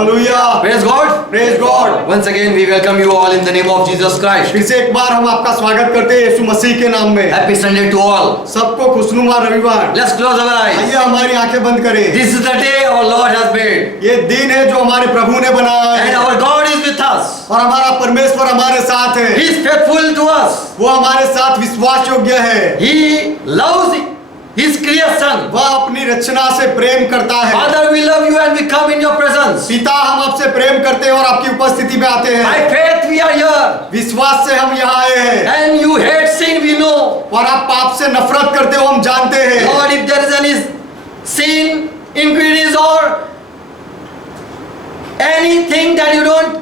Hallelujah. Praise God. Praise God. Once again we welcome you all in the name of Jesus Christ. फिर से एक बार हम आपका स्वागत करते हैं यीशु मसीह के नाम में। Happy Sunday to all. सबको खुशनुमा रविवार। Let's close our eyes. आइए हमारी आंखें बंद करें। This is the day our Lord has made. ये दिन है जो हमारे प्रभु ने बनाया है। And our God is with us. और हमारा परमेश्वर हमारे साथ है। He is faithful to us. वो हमारे साथ विश्वास योग्य है। He loves His creation. वह अपनी रचना से प्रेम करता है। Father, we love you and we come in your presence. पिता हम आपसे प्रेम करते हैं और आपकी उपस्थिति में आते हैं। By faith we are here. विश्वास से हम यहाँ आए हैं। And you hate sin, we know. और आप पाप से नफरत करते हो हम जानते हैं। Lord, if there is any sin, iniquities or anything that you don't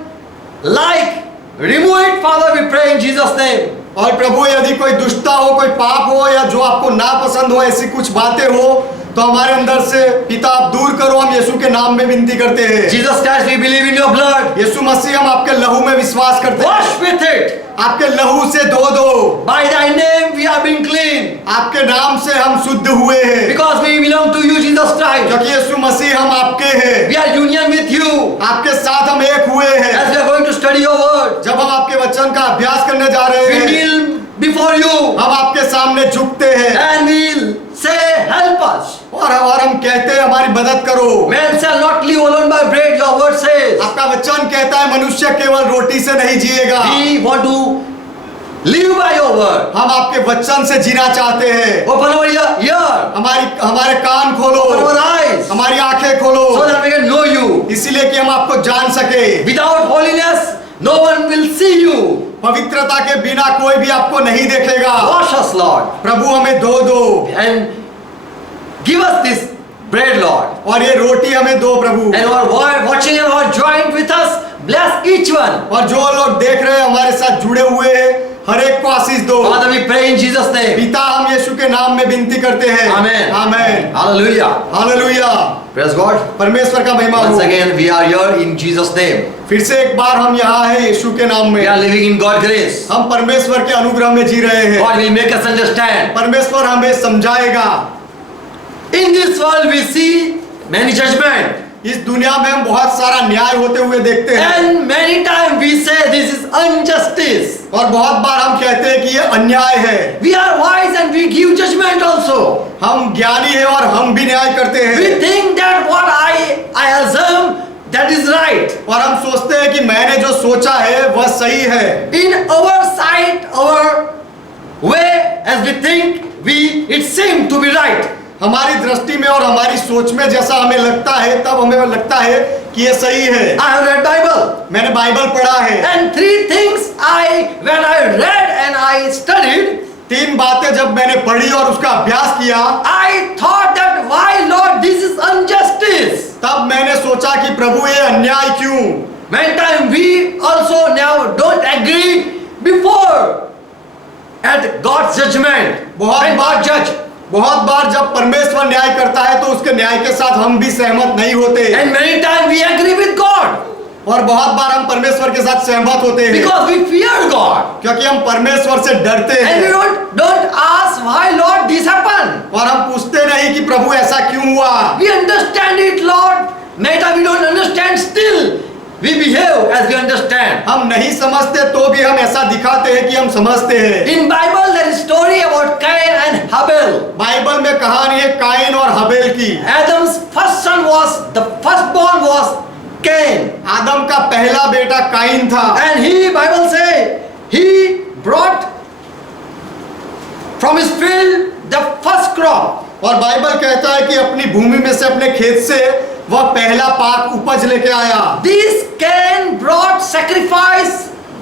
like, remove it, Father, we pray in Jesus' name. और प्रभु यदि कोई दुष्टता हो, कोई पाप हो या जो आपको नापसंद हो, ऐसी कुछ बातें हो तो हमारे अंदर से पिता आप दूर करो, हम यीशु के नाम में विनती करते हैं। Jesus Christ, we believe in your blood. यीशु मसीह हम आपके लहू में विश्वास करते हैं। Wash with it. आपके लहू से धो दो। By thy name we have been clean. आपके नाम से हम शुद्ध हुए हैं। Because we belong to you, Jesus Christ. क्योंकि यीशु मसीह हम आपके हैं। We are union with you. आपके साथ हम एक हुए हैं। As we are going to study your word, जब हम आपके वचन का अभ्यास करने जा रहे we हैं, kneel before you हम आपके सामने झुकते हैं and we'll say, help us. और हम कहते हैं हमारी मदद करो। Man shall not live alone by bread, your word says. आपका वचन कहता है मनुष्य केवल रोटी से नहीं जिएगा। We want to live by your word. हम आपके वचन से जीना चाहते हैं। Open our ear, हमारे कान खोलो, open our eyes, हमारी आंखें खोलो, so that we can know you. इसीलिए कि हम आपको जान सके। Without holiness, no one will see you. पवित्रता के बिना कोई भी आपको नहीं देखेगा। Wash us, Lord, प्रभु हमें धो दो and give us this bread, Lord. और ये रोटी हमें दो प्रभु। And our watching and our joint with us, bless each one. और जो लोग देख रहे हैं हमारे साथ जुड़े हुए हैं, हर एक को आशीष दो। Father, we pray in Jesus' name. पिता हम यीशु के नाम में विनती करते हैं। Amen. आमेन। Hallelujah. हालेलुया। Praise God. परमेश्वर का महिमा हो। Once again, we are here in Jesus' name. फिर से एक बार हम यहाँ हैं यीशु के नाम में। We are living in God's grace. हम परमेश्वर के अनुग्रह में जी रहे हैं। God will make us understand. परमेश्वर हमें समझाएगा। In this world, we see many judgment. इस दुनिया में हम बहुत सारा न्याय होते हुए देखते हैं। And many times we say this is injustice. और बहुत बार हम कहते हैं कि ये अन्याय है। We are wise and we give judgment also. हम ज्ञानी हैं और हम भी न्याय करते हैं। We think that what I assume that is right. और हम सोचते हैं कि मैंने जो सोचा है वह सही है। In our sight, our way, as we think, it seems to be right. हमारी दृष्टि में और हमारी सोच में जैसा हमें लगता है तब हमें लगता है कि ये सही है। I have read Bible. मैंने बाइबल पढ़ा है। And three things when I read and I studied, तीन बातें जब मैंने पढ़ी और उसका अभ्यास किया, I thought that why Lord this is injustice. तब मैंने सोचा कि प्रभु ये अन्याय क्यों? Many times we also now don't agree before at God's judgment. When God judge. बहुत बार जब परमेश्वर न्याय करता है तो उसके न्याय के साथ हम भी सहमत नहीं होते। And many times we agree with God. और बहुत बार हम परमेश्वर के साथ सहमत होते हैं। Because we fear God. क्योंकि हम परमेश्वर से डरते And we हैं। don't ask why Lord this happened. और हम पूछते नहीं कि प्रभु ऐसा क्यों हुआ। We understand it, Lord. Many times we don't understand still. We behave as we understand. हम नहीं समझते तो भी हम ऐसा दिखाते हैं कि हम समझते हैं। In Bible there is story about Cain and Abel. Bible में कहानी है काइन और हबेल की। Adam's the firstborn was Cain. आदम का पहला बेटा काइन था। And Bible say, he brought from his field the first crop. और बाइबल कहता है कि अपनी भूमि में से अपने खेत से वह पहला पाक उपज लेके आया। This Cain brought sacrifice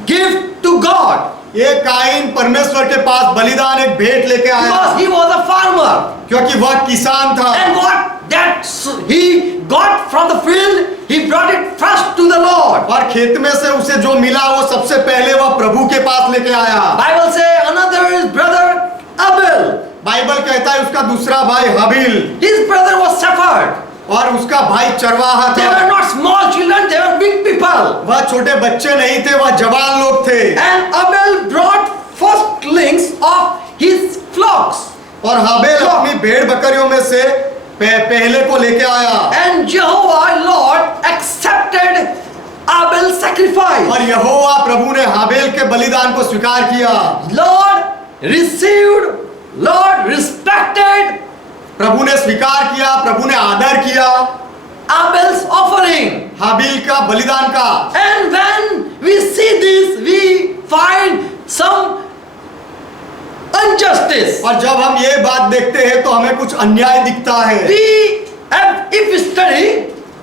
gift to God. ये काइन परमेश्वर के पास बलिदान एक भेंट लेके आया। Because he was a farmer. क्योंकि वह किसान था। And what that he got from the field, he brought it first to the Lord. और खेत में से उसे जो मिला वो सबसे पहले वह प्रभु के पास लेके आया। Bible say another is brother Abel. Bible कहता है उसका दूसरा भाई Habeel. His brother was shepherd. और उसका भाई चरवाहा They था। were not small children, they were big people. वह छोटे बच्चे नहीं थे, वह जवान लोग थे। And Abel brought firstlings of his flocks. और हबील अपनी भेड़ बकरियों में से पहले को लेके आया। And Jehovah Lord accepted accepted Abel's sacrifice. और यहोवा प्रभु ने हाबेल के बलिदान को स्वीकार किया। Lord received, Lord respected प्रभु ने स्वीकार किया, प्रभु ने आदर किया Abel's offering. हाबील का बलिदान का। And when we see this, we find some injustice. और जब हम ये बात देखते हैं तो हमें कुछ अन्याय दिखता है। If we study,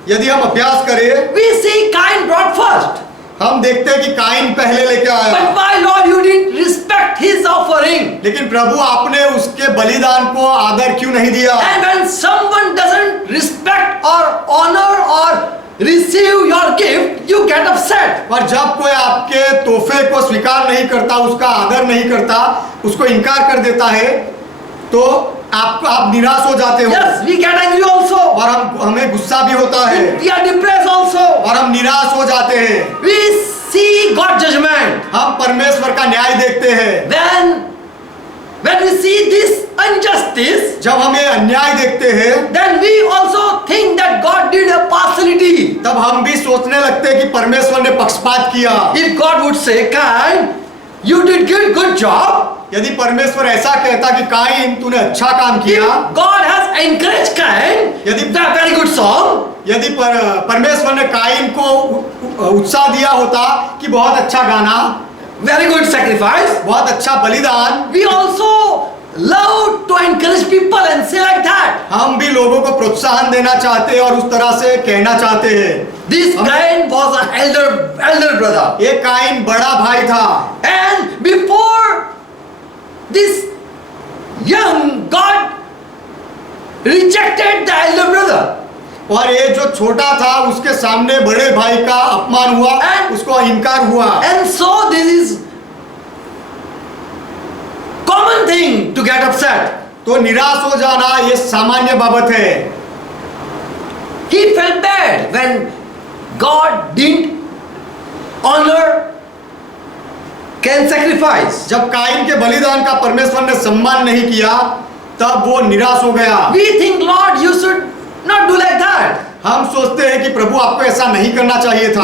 यदि हम अभ्यास करें, we see Cain brought first. हम देखते हैं कि काइन पहले लेके आया। But why, Lord, you didn't respect his offering? लेकिन प्रभु आपने उसके बलिदान को आदर क्यों नहीं दिया? And when someone doesn't respect or honor or receive your gift, you get upset. और जब कोई आपके तोहफे को स्वीकार नहीं करता, उसका आदर नहीं करता, उसको इनकार कर देता है, तो आप निराश हो जाते हो। Yes, we get angry also. और हमें गुस्सा भी होता है We are depressed also. और हम निराश हो जाते हैं। We see God's judgment. हम परमेश्वर का न्याय देखते हैं। When we see this injustice, जब हम ये अन्याय देखते हैं, then we also think that God did a partiality. तब हम भी सोचने लगते हैं कि परमेश्वर ने पक्षपात किया। If God would say, Cain, you did good job. यदि परमेश्वर ऐसा कहता कि काइन तूने अच्छा काम किया, If God has encouraged Cain, यदि a very good song. यदि परमेश्वर ने काइन को उत्साह दिया होता कि बहुत अच्छा गाना, Very good sacrifice. बहुत अच्छा बलिदान, We also love to encourage people and say like that. हम भी लोगों को प्रोत्साहन देना चाहते हैं और उस तरह से कहना चाहते हैं। This Cain was an elder brother. ये काइन बड़ा भाई था And before this young, God rejected the elder brother. और ये जो छोटा था उसके सामने बड़े भाई का अपमान हुआ, उसको इनकार हुआ। And so this is common thing to get upset. तो निराश हो जाना ये सामान्य बाबत है। He felt bad when God didn't honor Cain's sacrifice. जब काइन के बलिदान का परमेश्वर ने सम्मान नहीं किया, तब वो निराश हो गया। We think, Lord, you should not do like that. हम सोचते हैं कि प्रभु आपको ऐसा नहीं करना चाहिए था।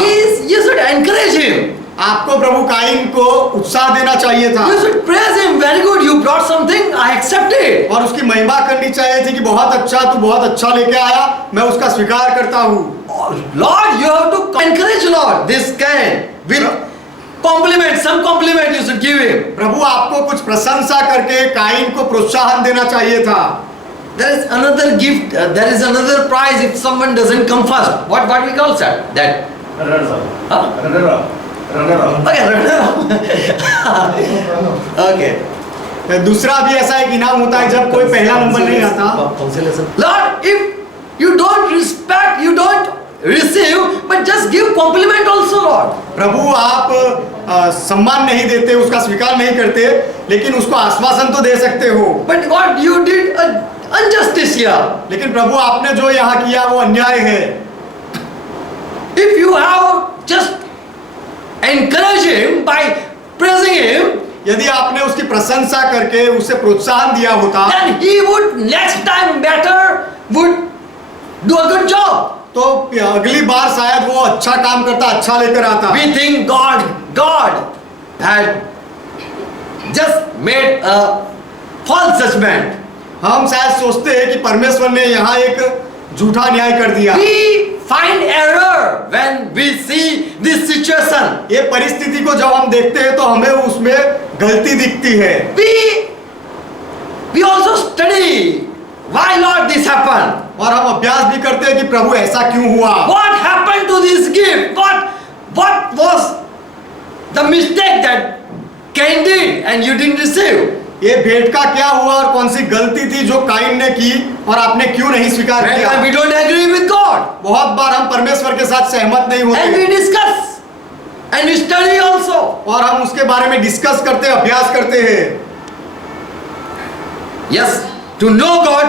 You should encourage him. आपको प्रभु काइन को उत्साह देना चाहिए था। You should praise him. Very good, you brought something. I accept it. और उसकी महिमा करनी चाहिए थी कि बहुत अच्छा, तू बहुत अच्छा लेके आया, मैं उसका स्वीकार करता हूँ। Lord, you have to encourage Lord this Cain with compliment. Some compliment you should give him. प्रभु आपको कुछ प्रशंसा करके काइन को प्रोत्साहन देना चाहिए था। There is another gift. There is another prize if someone doesn't come first. What we call that? That. Huh? Okay, okay. दूसरा भी ऐसा एक इनाम होता है जब कोई पहला नंबर नहीं आता। Lord, if you don't respect, you don't receive, but just give compliment also, Lord. प्रभु आप सम्मान नहीं देते, उसका स्वीकार नहीं करते, लेकिन उसको आश्वासन तो दे सकते हो। But God, you did injustice here. लेकिन प्रभु आपने जो यहाँ किया वो अन्याय है। If you have just encouraged him by praising him, यदि आपने उसकी प्रशंसा करके उसे प्रोत्साहन दिया होता, then he would next time better would do a good job. तो अगली बार शायद वो अच्छा काम करता, अच्छा लेकर आता। We think God had just made a false judgment. हम शायद सोचते हैं कि परमेश्वर ने यहाँ एक झूठा न्याय कर दिया। We find error when we see this situation. ये परिस्थिति को जब हम देखते हैं तो हमें उसमें गलती दिखती है। We also study why Lord this happened. और हम अभ्यास भी करते हैं कि प्रभु ऐसा क्यों हुआ? What happened to this gift? What was the mistake that Cain did and you didn't receive? ये भेंट का क्या हुआ और कौन सी गलती थी जो काइन ने की और आपने क्यों नहीं स्वीकार किया? We don't agree with God. बहुत बार हम परमेश्वर के साथ सहमत नहीं And we होते discuss and we study also. और हम उसके बारे में डिस्कस करते हैं, अभ्यास करते हैं। Yes, to know God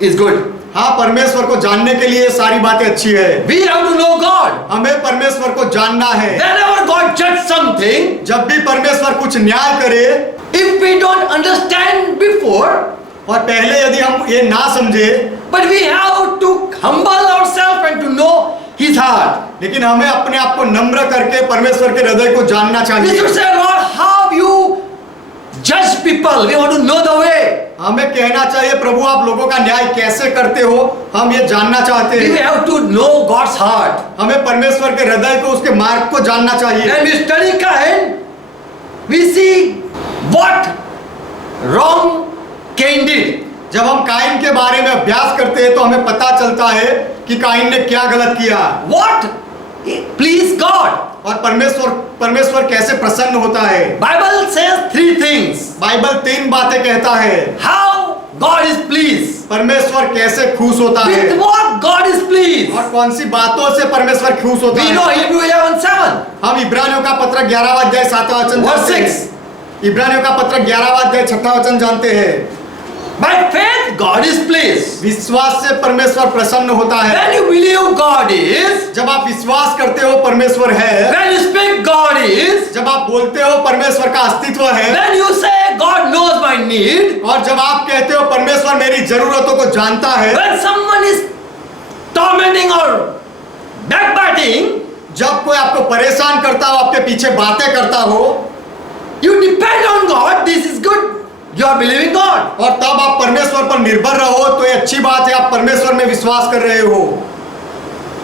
is good. हाँ, परमेश्वर को जानने के लिए सारी बातें अच्छी है। We have to know God. हमें परमेश्वर को जानना है। Whenever God judges something, जब भी परमेश्वर कुछ न्याय करे, if we don't understand before, और पहले यदि हम ये ना समझे, but we have to humble ourselves and to know His heart. लेकिन हमें अपने आप को नम्र करके परमेश्वर के हृदय को जानना We चाहिए। should say, Lord, how you judge people. We want to know the way. हमें कहना चाहिए, प्रभु आप लोगों का न्याय कैसे करते हो, हम ये जानना चाहते We हैं। have to know God's heart. हमें परमेश्वर के हृदय को, उसके मार्ग को जानना चाहिए। When we study Cain, we see what wrong Cain did. जब हम काइन के बारे में अभ्यास करते हैं तो हमें पता चलता है कि काइन ने क्या गलत किया What pleased God. और परमेश्वर कैसे प्रसन्न होता है। Bible says 3 things. बाइबल 3 बातें कहता है। How God is pleased. परमेश्वर कैसे खुश होता है With what God is pleased. और कौन सी बातों से परमेश्वर खुश होता We है। know Hebrew 11:7. हम इब्रानियों का पत्र 11वां अध्याय 7वां वचन Verse जानते 6. हैं। इब्रानियों का पत्र 11वां अध्याय 6वां वचन जानते हैं। By faith, God is pleased. विश्वास से परमेश्वर प्रसन्न होता है। When you believe God is, जब आप विश्वास करते हो परमेश्वर है, when you speak God is, जब आप बोलते हो परमेश्वर का अस्तित्व है, when you say God knows my need, और जब आप कहते हो परमेश्वर मेरी जरूरतों को जानता है, when someone is tormenting or backbiting, जब कोई आपको परेशान करता हो, आपके पीछे बातें करता हो, you depend on God. This is good. You are believing God. और तब आप परमेश्वर पर निर्भर रहो तो ये अच्छी बात है, आप परमेश्वर में विश्वास कर रहे हो।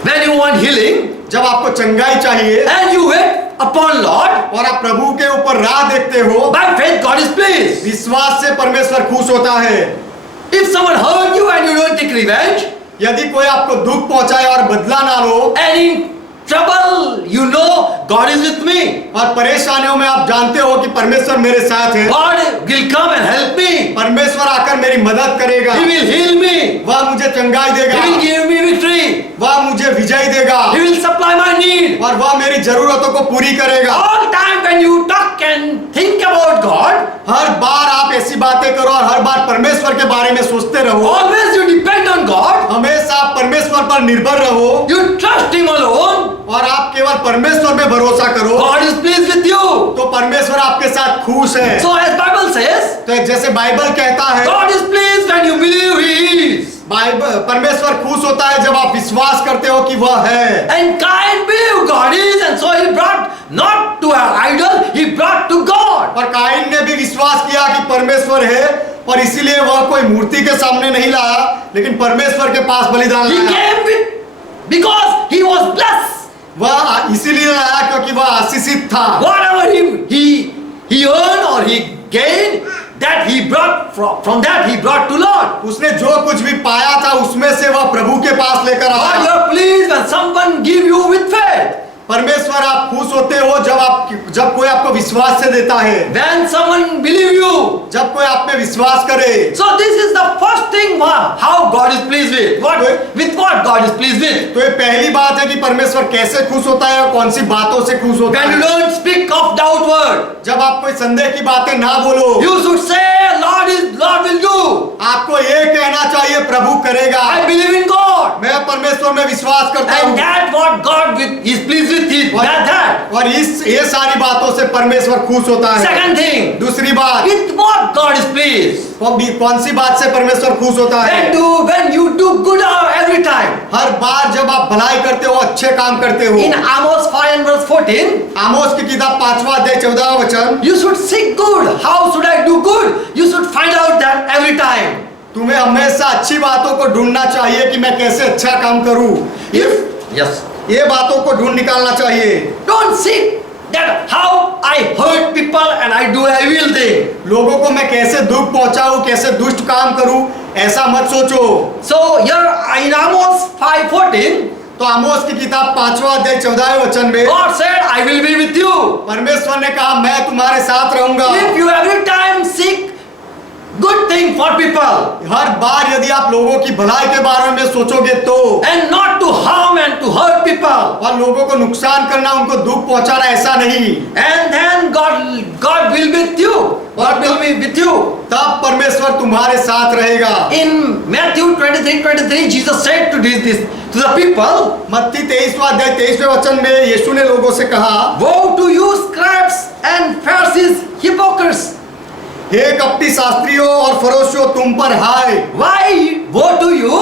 When you want healing जब आपको चंगाई चाहिए and you wait upon Lord, और आप प्रभु के ऊपर राह देखते हो, by faith God is pleased. विश्वास से परमेश्वर खुश होता है। If someone hurt you and you don't take revenge, यदि कोई आपको दुख पहुंचाए और बदला ना लो, and in trouble, you know God is with me. और परेशानियों में आप जानते हो कि परमेश्वर मेरे साथ है, God will come and help me. परमेश्वर आकर मेरी मदद करेगा, He will heal me. वह मुझे चंगाई He देगा, will give me victory. वह मुझे विजय देगा, He will supply my need. और वह मेरी जरूरतों को पूरी करेगा। All time when you talk and think about God, हर बार आप ऐसी बातें करो और हर बार परमेश्वर के बारे में सोचते रहो, always you depend on God. हमेशा आप परमेश्वर पर निर्भर रहो You trust Him alone. और आप केवल परमेश्वर में भरोसा करो, God is pleased with you. तो परमेश्वर आपके साथ खुश है। So as Bible says, तो जैसे बाइबल कहता है, God is pleased when you believe He is. Bible परमेश्वर खुश होता है जब आप विश्वास करते हो कि वह है। And Cain believed God is, and so he brought not to an idol, he brought to God. और काइन ने भी विश्वास किया कि परमेश्वर है और इसीलिए वह कोई मूर्ति के सामने नहीं लाया, लेकिन परमेश्वर के पास बलिदान He लाया। came with because he was blessed. वह इसीलिए लाया क्योंकि वह आशीषित था। Whatever he earned or he gained, that he brought from that he brought to Lord. उसने जो कुछ भी पाया था उसमें से वह प्रभु के पास लेकर God, you आया। are pleased when someone give you with faith. परमेश्वर आप खुश होते हो जब कोई आपको विश्वास से देता है, When someone believe you. जब कोई आप में विश्वास करे। So this is the first thing how God is pleased with. With what God is pleased with. तो ये पहली बात है कि परमेश्वर कैसे खुश होता है और कौन सी बातों से खुश होता When you है। don't speak of doubt word, जब आप कोई संदेह की बातें ना बोलो, you should say Lord will do. आपको ये कहना चाहिए प्रभु करेगा। I believe in God. मैं परमेश्वर में विश्वास करता And हूँ that what God is pleased with it. That. और ये सारी बातों से परमेश्वर खुश होता है। Second thing. दूसरी बात, With what God is pleased. कौन सी बात से परमेश्वर खुश होता है? When you do good every time. हर बार जब आप भलाई करते हो, अच्छे काम करते हो। In Amos 5 and verse 14. आमोस की किताब 5वां अध्याय 14वां वचन, You should seek good. How should I do good? You should find out that every time. तुम्हें हमेशा अच्छी बातों को ढूंढना चाहिए कि मैं कैसे अच्छा काम करूं। Yes. ये बातों को ढूंढ निकालना चाहिए। Don't seek that how I hurt people and I do evil thing. लोगों को मैं कैसे दुख पहुंचाऊं, कैसे दुष्ट काम करूं, ऐसा मत सोचो। So here in Amos 5:14, तो आमोस की किताब 5वां अध्याय 14वें वचन में God said, I will be with you. परमेश्वर ने कहा मैं तुम्हारे साथ रहूंगा। If you every time seek good thing for people हर बार यदि आप लोगों की भलाई के बारे में सोचोगे तो, and not to harm and to hurt people, और लोगों को नुकसान करना, उनको दुख पहुंचाना, ऐसा नहीं, and then God will be with you. God will be with you. तब परमेश्वर तुम्हारे साथ रहेगा। In Matthew 23:23, Jesus said to this to the people, मत्ती 23वां अध्याय 23वें वचन में यीशु ने लोगों से कहा, woe to you scribes and Pharisees, hypocrites. हे कपटी शास्त्रियों और फरोशियों, तुम पर हाय। Why woe to you?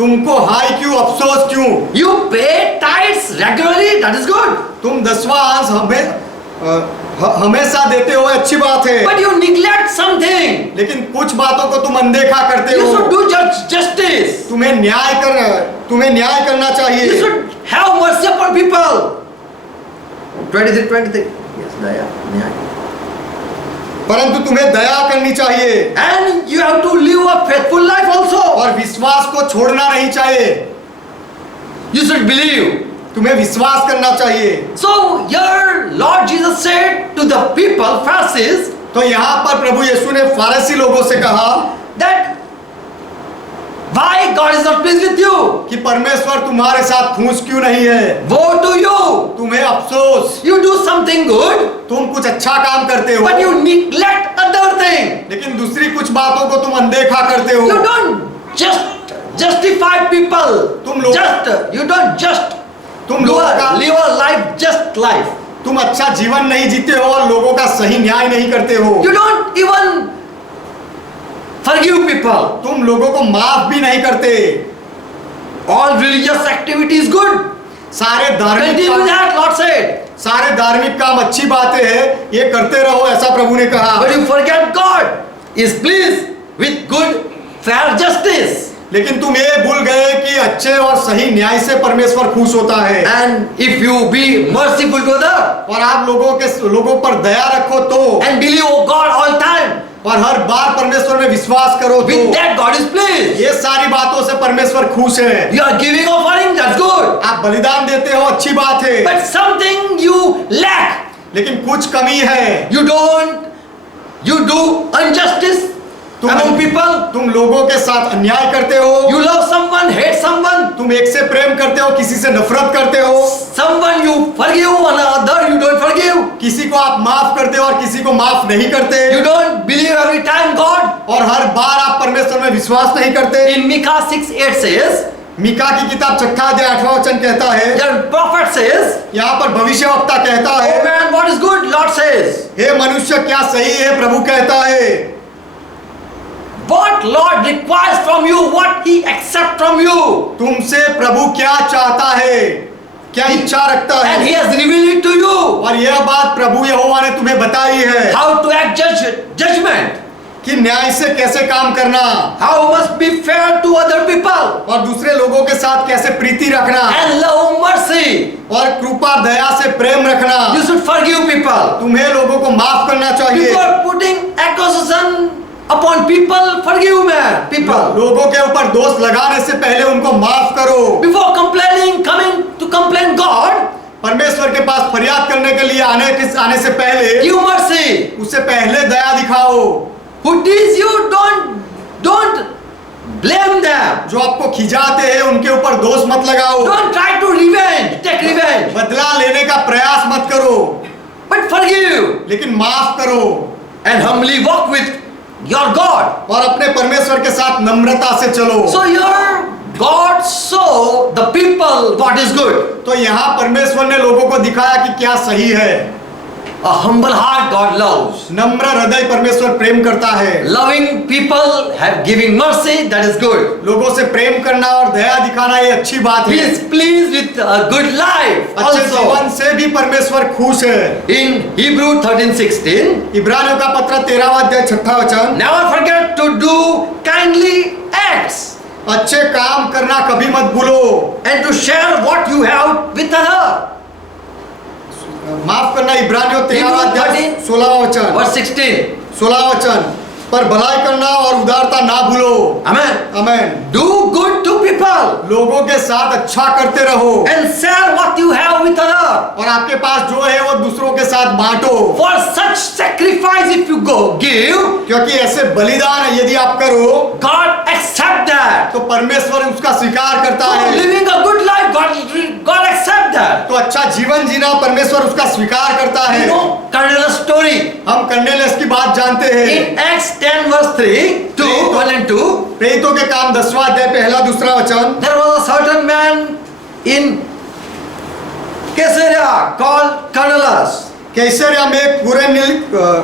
तुमको हाय क्यों, अफसोस क्यों? You pay tithes regularly, that is good. तुम 10वां अंश हमेशा देते हो, अच्छी बात है। But you neglect something. लेकिन कुछ बातों को तुम अनदेखा करते You हो। should do justice. तुम्हें न्याय करना You चाहिए। should have mercy upon people. 23. Yes, daya, nyaya. परंतु तुम्हें दया करनी चाहिए And you have to live a faithful life also. और विश्वास को छोड़ना नहीं चाहिए। You should believe. तुम्हें विश्वास करना चाहिए। So your Lord Jesus said to the people, Pharisees, तो यहाँ पर प्रभु यीशु ने फारसी लोगों से कहा that why God is not pleased with you? कि परमेश्वर तुम्हारे साथ खुश क्यों नहीं है? Woe to you! तुम्हें अफसोस, You do something good, तुम कुछ अच्छा काम करते हो, but you neglect other thing. लेकिन दूसरी कुछ बातों को तुम अनदेखा करते हो। You don't just justify people. तुम लोग- You don't just तुम लोगों का live a life, just life. तुम अच्छा जीवन नहीं जीते हो और लोगों का सही न्याय नहीं करते हो। You don't even forgive people. तुम लोगों को माफ भी नहीं करते। All religious activity is good. सारे धार्मिक Continue काम, that, Lord said. सारे धार्मिक काम अच्छी बातें हैं, ये करते रहो, ऐसा प्रभु ने कहा। But you forget God is pleased with good, fair justice. लेकिन तुम ये भूल गए कि अच्छे और सही न्याय से परमेश्वर खुश होता है। And if you be merciful to others और आप लोगों पर दया रखो तो, and believe oh God all time, और हर बार परमेश्वर में विश्वास करो with तो, that God is pleased. ये सारी बातों से परमेश्वर खुश है। You are giving offering, that's good. आप बलिदान देते हो, अच्छी बात है, But something you lack. लेकिन कुछ कमी है। You do injustice among people. तुम लोगों के साथ अन्याय करते हो। You love someone, hate someone. तुम एक से प्रेम करते हो, किसी से नफरत करते हो। Someone you forgive, another you don't forgive. किसी को आप माफ करते हो और किसी को माफ नहीं करते। You don't believe every time God. और हर बार आप परमेश्वर में विश्वास नहीं करते। In Micah 6:8 says, मीका की किताब 6 अध्याय 8वां वचन कहता है, the prophet says, यहाँ पर भविष्यवक्ता कहता oh है, man, what is good? Lord says. हे मनुष्य क्या सही है, प्रभु कहता है। What Lord requires from you, what He accepts from you. तुमसे प्रभु क्या चाहता है, क्या इच्छा रखता And He है, has revealed it to you. और यह बात प्रभु यहोवा ने तुम्हें बताई है How to act judgment. कि न्याय से कैसे काम करना How must be fair to other people. और दूसरे लोगों के साथ कैसे प्रीति रखना And love mercy. और कृपा दया से प्रेम रखना। You should forgive people. तुम्हें लोगों को माफ करना चाहिए। Before putting accusation upon people, forgive man, people. लोगों के ऊपर दोष लगाने से पहले उनको माफ करो। Before coming to complain God, परमेश्वर के पास फरियाद करने के लिए आने से पहले give mercy. उससे पहले दया दिखाओ। Who tease you, don't blame them. जो आपको खिजाते हैं उनके ऊपर दोष मत लगाओ। Don't try to take revenge. बदला लेने का प्रयास मत करो, But forgive लेकिन माफ करो and humbly walk with your God. और अपने परमेश्वर के साथ नम्रता से चलो। So your God saw the people what is good. तो यहाँ परमेश्वर ने लोगों को दिखाया कि क्या सही है। A humble heart God loves. नम्र हृदय परमेश्वर प्रेम करता है। Loving people, giving mercy, that is good. लोगों से प्रेम करना और दया दिखाना ये अच्छी बात He है। is pleased with a good life अच्छे also. जीवन से भी परमेश्वर खुश है। In Hebrew 13:16, इब्रानियों का पत्र 13वां अध्याय 6वां वचन, never forget to do kindly acts अच्छे काम करना कभी मत भूलो। and to share what you have with others. माफ करना, इब्रानियों 13वां अध्याय 13, 16वां वचन, Verse 16. 16वां वचन, पर भलाई करना और उदारता ना भूलो। Amen. Amen. Do good to people लोगों के साथ अच्छा करते रहो and share what you have with others. और आपके पास जो है वो दूसरों के साथ बांटो, For such sacrifice if you give, क्योंकि ऐसे बलिदान यदि आप करो God accept that. तो परमेश्वर उसका स्वीकार करता So है। living a good life, God accept that. तो अच्छा जीवन जीना परमेश्वर उसका स्वीकार करता You है। know, Cornelius story. हम कर्नेलियस की बात जानते हैं। In Acts 10 verse 3, 1 and 2, प्रेरितों के काम 10वां अध्याय 1-2 वचन, there was a certain man in Caesarea called Cornelius. कैसरिया में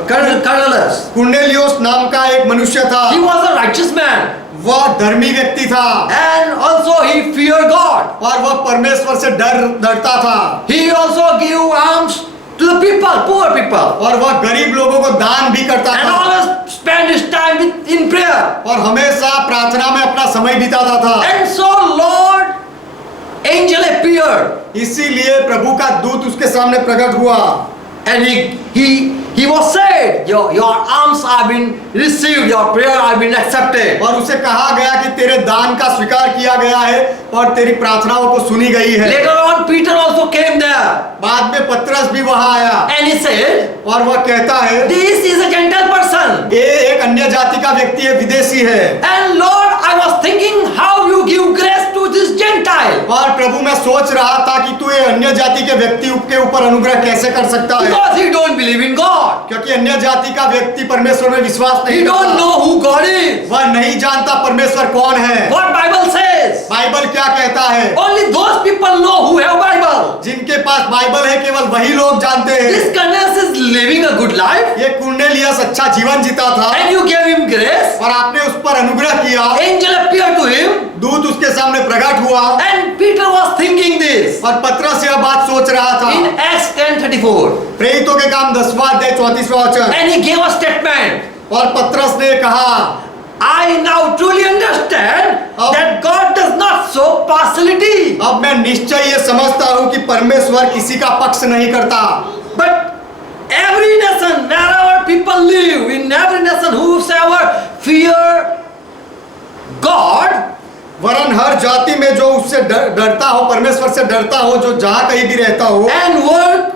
Cornelius. कुर्नेलियोस नाम का एक मनुष्य था। He was a righteous man. वह धर्मी व्यक्ति था and also he feared God. और वह परमेश्वर से डरता था He also gave alms to the people, poor people, और वह गरीब लोगों को दान भी करता and था always spent his time in prayer. और हमेशा प्रार्थना में अपना समय बिताता था। And so Lord, angel appeared, इसीलिए प्रभु का दूत उसके सामने प्रकट हुआ and he was said, your alms have been received, your prayer have been accepted. और उसे कहा गया कि तेरे दान का स्वीकार किया गया है और तेरी प्रार्थनाओं को सुनी गई है। Later on, Peter also came there, बाद में पतरस भी वहां आया and he said, और वह कहता है this is a Gentile person. ये एक अन्य जाति का व्यक्ति है, विदेशी है। And Lord, I was thinking how you give grace to this Gentile. और प्रभु मैं सोच रहा था कि तू ये अन्य जाति के व्यक्ति के ऊपर अनुग्रह कैसे कर सकता है, Because he don't believe in God. क्योंकि अन्य जाति का व्यक्ति परमेश्वर में विश्वास He नहीं don't करता, know who God is. वह नहीं जानता परमेश्वर कौन है। What Bible says? बाइबल क्या कहता है? Only those people know who have Bible. जिनके पास बाइबल है केवल वही लोग जानते हैं। This Cornelius is living a good life, ये कुर्नेलियस अच्छा जीवन जीता था and you gave him grace. और आपने उस पर अनुग्रह किया, Angel appeared to him, दूत उसके सामने प्रकट हुआ and Peter was thinking this. और पतरस यह बात सोच रहा था। In Acts 10:34, प्रेरितों के काम 10वां अध्याय 34वां वचन, and he gave a statement. और पतरस ने कहा I now truly understand that God does not show partiality. अब मैं निश्चय ये समझता हूँ कि परमेश्वर किसी का पक्ष नहीं करता, But every nation, wherever people live, in every nation, whosoever fear God, वरन हर जाति में जो उससे डरता हो, परमेश्वर से डरता हो, जो जहाँ कहीं भी रहता हो and work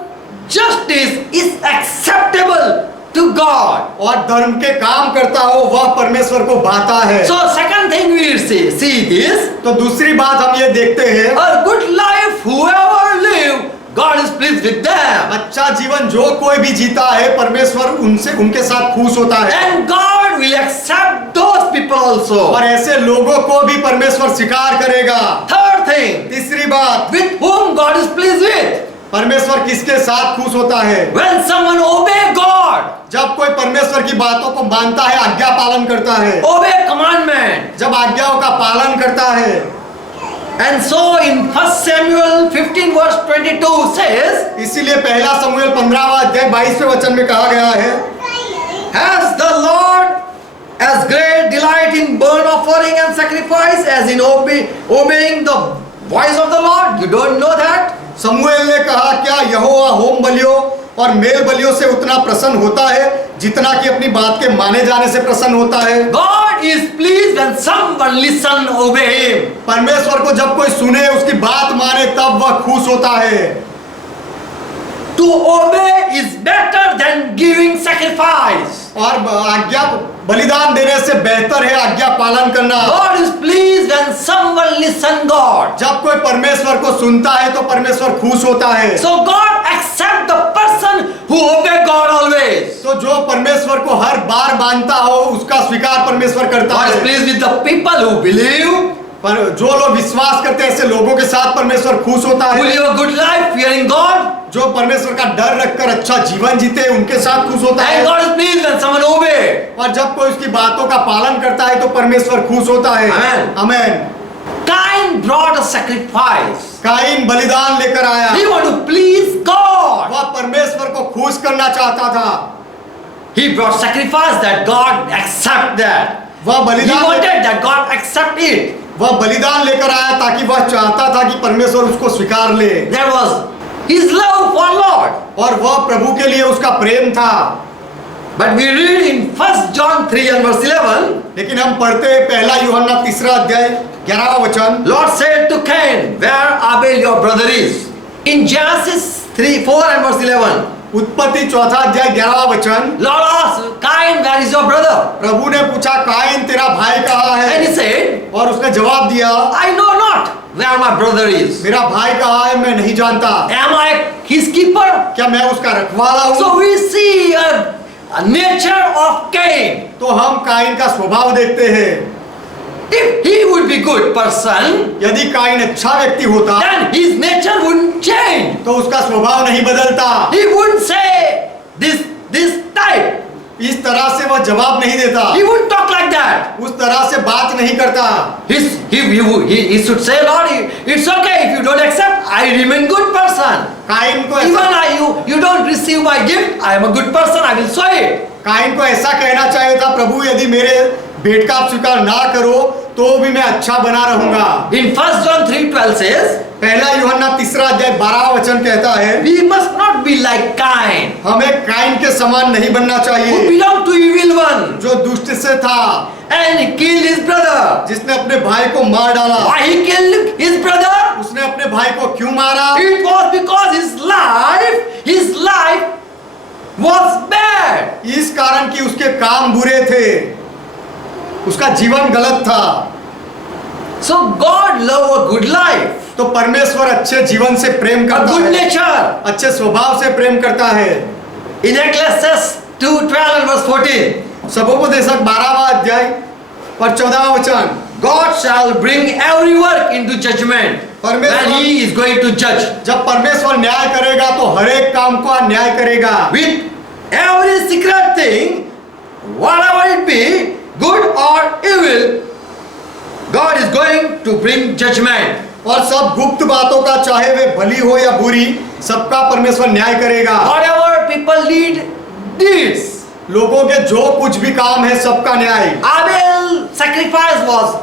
justice is acceptable to God. और धर्म के काम करता हो, वह परमेश्वर को भाता है। So second thing we see this, तो दूसरी बात हम ये देखते हैं, a good life whoever live, God is pleased with them. अच्छा जीवन जो कोई भी जीता है परमेश्वर उनसे उनके साथ खुश होता है And God will accept those people also. और ऐसे लोगों को भी परमेश्वर स्वीकार करेगा। Third thing, तीसरी बात, with whom God is pleased with. परमेश्वर किसके साथ खुश होता है? When someone obey God, जब कोई परमेश्वर की बातों को मानता है, आज्ञा पालन करता है, obey commandment. जब आज्ञाओं का पालन करता है। And so in 1 Samuel 15 verse 22 says, इसीलिए पहला शमूएल 15वां अध्याय 22वें वचन में कहा गया है, has the Lord as great delight in burnt offering and sacrifice as in obeying the voice of the Lord? You don't know that? शमूएल ने कहा क्या यहोवा होम बलियों और मेल बलियों से उतना प्रसन्न होता है जितना कि अपनी बात के माने जाने से प्रसन्न होता है? God is pleased when someone listen, obey him. परमेश्वर को जब कोई सुने, उसकी बात माने, तब वह खुश होता है। To obey is better than giving sacrifice. और आज्ञा बलिदान देने से बेहतर है आज्ञा पालन करना। God is pleased when someone listen God. जब कोई परमेश्वर को सुनता है तो परमेश्वर खुश होता है। So God accept the person who obey God always. तो जो परमेश्वर को हर बार मानता हो उसका स्वीकार परमेश्वर करता God is है। pleased with the people who believe, पर जो लोग विश्वास करते हैं ऐसे लोगों के साथ परमेश्वर खुश होता who है। live a good life fearing God. जो परमेश्वर का डर रखकर अच्छा जीवन जीते उनके साथ खुश होता And है। God is pleased when someone obey. और जब कोई उसकी बातों का पालन करता है तो परमेश्वर खुश होता है। Amen. आमीन। Cain brought a sacrifice. Cain बलिदान लेकर आया, He wanted to please God. वह परमेश्वर को खुश करना चाहता था। He brought sacrifice that God accept that. वह He बलिदान wanted that God accept it. वह बलिदान लेकर आया ताकि वह चाहता था कि परमेश्वर उसको स्वीकार ले That was his love for Lord. और वह प्रभु के लिए उसका प्रेम था। But we read in 1 John 3 and verse 11, लेकिन हम पढ़ते हैं पहला यूहन्ना 3 अध्याय 11वां वचन, Lord said to Cain, where Abel your brother is? In Genesis 4 and verse 11, उत्पत्ति 4 अध्याय 11वां वचन, Lord asked Cain, where is your brother? प्रभु ने पूछा काइन तेरा भाई कहाँ And है? he said, और उसने जवाब दिया I know not where my brother is. मेरा भाई कहाँ है मैं नहीं जानता। Am I his keeper? क्या मैं उसका रखवाला हूँ? So we see a nature of Cain. तो हम काइन का स्वभाव देखते हैं। If he would be good person, यदि काइन अच्छा व्यक्ति होता then his nature wouldn't change. तो उसका स्वभाव नहीं बदलता। He wouldn't say this type. इस तरह से वह जवाब नहीं देता, He wouldn't talk like that. उस तरह से बात नहीं करता। He should say, Lord, it's okay if you don't accept. I remain good person. Cain को Even ऐसा you don't receive my gift. I am a good person. I will show it. Cain को ऐसा कहना चाहिए था, प्रभु यदि मेरे भेंट का आप स्वीकार ना करो तो भी मैं अच्छा बना रहूंगा। In 1 John 3:12 says, पहला यूहन्ना 3 अध्याय 12 वचन कहता है, we must not be like Cain, हमें काइन के समान नहीं बनना who चाहिए, belonged to evil one, जो दुष्ट से था, and he killed his brother. जिसने अपने भाई को मार डाला। Why he killed his brother? उसने अपने भाई को क्यों मारा? It was because his life was bad. इस कारण कि उसके काम बुरे थे, उसका जीवन गलत था। So God loved a good life, तो परमेश्वर अच्छे जीवन से प्रेम a करता good है, nature. अच्छे स्वभाव से प्रेम करता है। In Ecclesiastes 2:12 and verse 14, सबोपदेशक 12वां अध्याय और 14वां वचन, God shall bring every work into judgment when He is going to judge. जब परमेश्वर न्याय करेगा तो हर एक काम को न्याय करेगा। With every secret thing, whatever it be, good or evil, God is going to bring judgment. और सब गुप्त बातों का, चाहे वे भली हो या बुरी, सबका परमेश्वर न्याय करेगा। Whatever people deeds. लोगों के जो कुछ भी काम है सबका न्याय। Abel sacrifice was,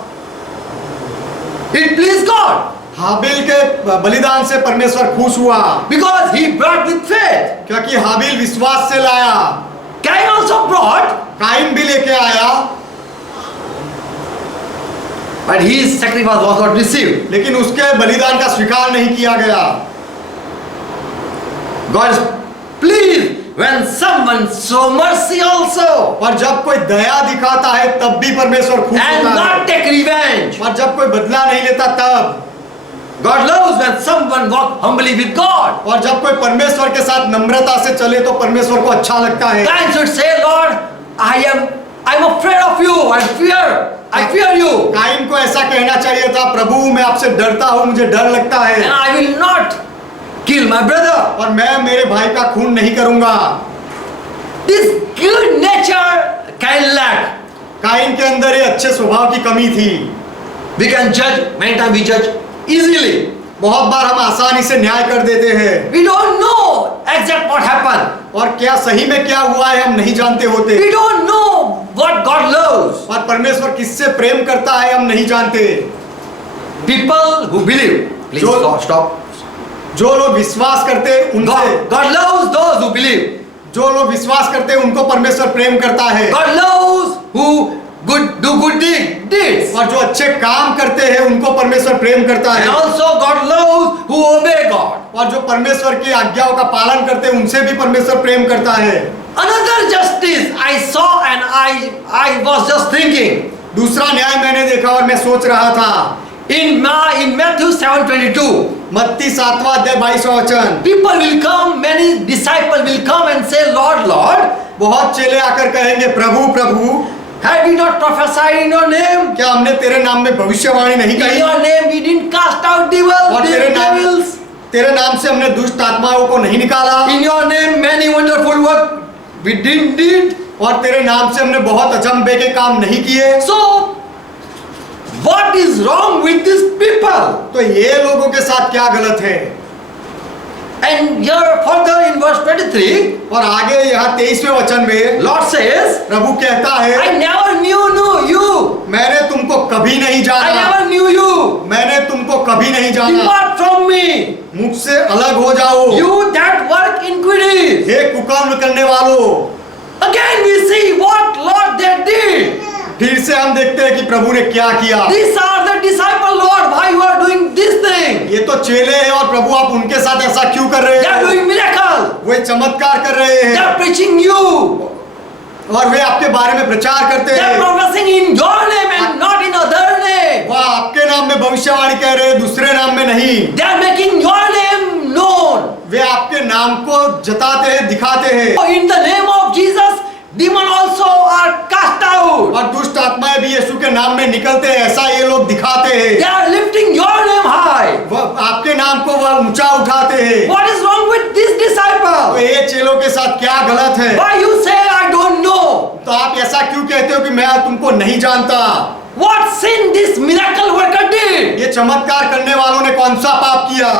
it pleased God हाबिल के बलिदान से परमेश्वर खुश हुआ, because he brought with faith. क्योंकि हाबिल विश्वास से लाया। Cain also brought, काइन भी लेके आया, but his sacrifice was not received. लेकिन उसके बलिदान का स्वीकार नहीं किया गया। God is pleased when someone show mercy also और जब कोई दया दिखाता है तब भी परमेश्वर खुश and होता है, not take revenge. और जब कोई बदला नहीं लेता तब, God loves when someone walk humbly with God. और जब कोई परमेश्वर के साथ नम्रता से चले तो परमेश्वर को अच्छा लगता है। Cain should say, Lord, I'm afraid of you. I fear you. Cain को ऐसा कहना चाहिए था, प्रभु मैं आपसे डरता हूँ, मुझे डर लगता And है, I will not kill my brother. और मैं मेरे भाई का खून नहीं करूंगा। This good nature Cain lacked. Cain के अंदर ये अच्छे स्वभाव की कमी थी। We can judge, many times we judge easily. बहुत बार हम आसानी से न्याय कर देते हैं, We don't know exact what happened. और क्या सही में क्या हुआ है हम नहीं जानते होते, We don't know what God loves. और परमेश्वर किससे प्रेम करता है हम नहीं जानते। People who believe. Please stop. जो लोग विश्वास करते हैं उनसे, God loves those who believe. जो लोग विश्वास करते हैं उनको परमेश्वर प्रेम करता है, God loves who do good deeds. और जो अच्छे काम करते हैं उनको परमेश्वर प्रेम करता And है, also God loves who obey God. और जो परमेश्वर की आज्ञाओं का पालन करते हैं उनसे भी परमेश्वर प्रेम करता है। Another justice I saw and I was just thinking. दूसरा न्याय मैंने देखा और मैं सोच रहा था, In Matthew 7:22, मत्ती 7वां अध्याय 22वां वचन, people will come, many disciples will come and say, Lord, Lord, बहुत चेले आकर कहेंगे, प्रभु प्रभु, have we not prophesied in your name? क्या हमने तेरे नाम में भविष्यवाणी नहीं In कही, your name we didn't cast out और devils. तेरे नाम से हमने दुष्ट आत्माओं को नहीं निकाला, In your name many wonderful work we did. और तेरे नाम से हमने बहुत अचंभे के काम नहीं किए। So what is wrong with these people? तो ये लोगों के साथ क्या गलत है? And here further in verse 23, और आगे यहाँ 23वें वचन में Lord says, प्रभु कहता I है, never knew you. मैंने तुमको कभी नहीं I जाना, never knew you. मैंने तुमको कभी नहीं जाना, Depart from me, मुझसे अलग हो जाओ, you that work iniquity. हे कुकर्म करने वालों। Again we see what Lord they did. फिर से हम देखते हैं कि प्रभु ने क्या किया। These are the disciples, Lord. Why you are doing this thing? ये तो चेले हैं और प्रभु आप उनके साथ ऐसा क्यों कर रहे They are हैं? doing miracle. वे चमत्कार कर रहे They हैं are preaching you. और वे आपके बारे में प्रचार करते They are हैं, professing in your name and not in other name. वह आपके नाम में भविष्यवाणी कह रहे हैं, दूसरे नाम में नहीं। They are making your name known. वे आपके नाम को जताते हैं, दिखाते हैं, In the name of Jesus, demon also are cast out. और दुष्ट आत्माएं भी यीशु के नाम में निकलते हैं, ऐसा ये लोग दिखाते They हैं। are lifting your name high. वह आपके नाम को वह ऊंचा उठाते हैं। What is wrong with this तो disciple? ये चेलों के साथ क्या गलत है? Why you say I don't know? तो आप ऐसा क्यों कहते हो कि मैं तुमको नहीं जानता? What sin this miracle worker did? ये चमत्कार करने वालों ने कौन सा पाप किया?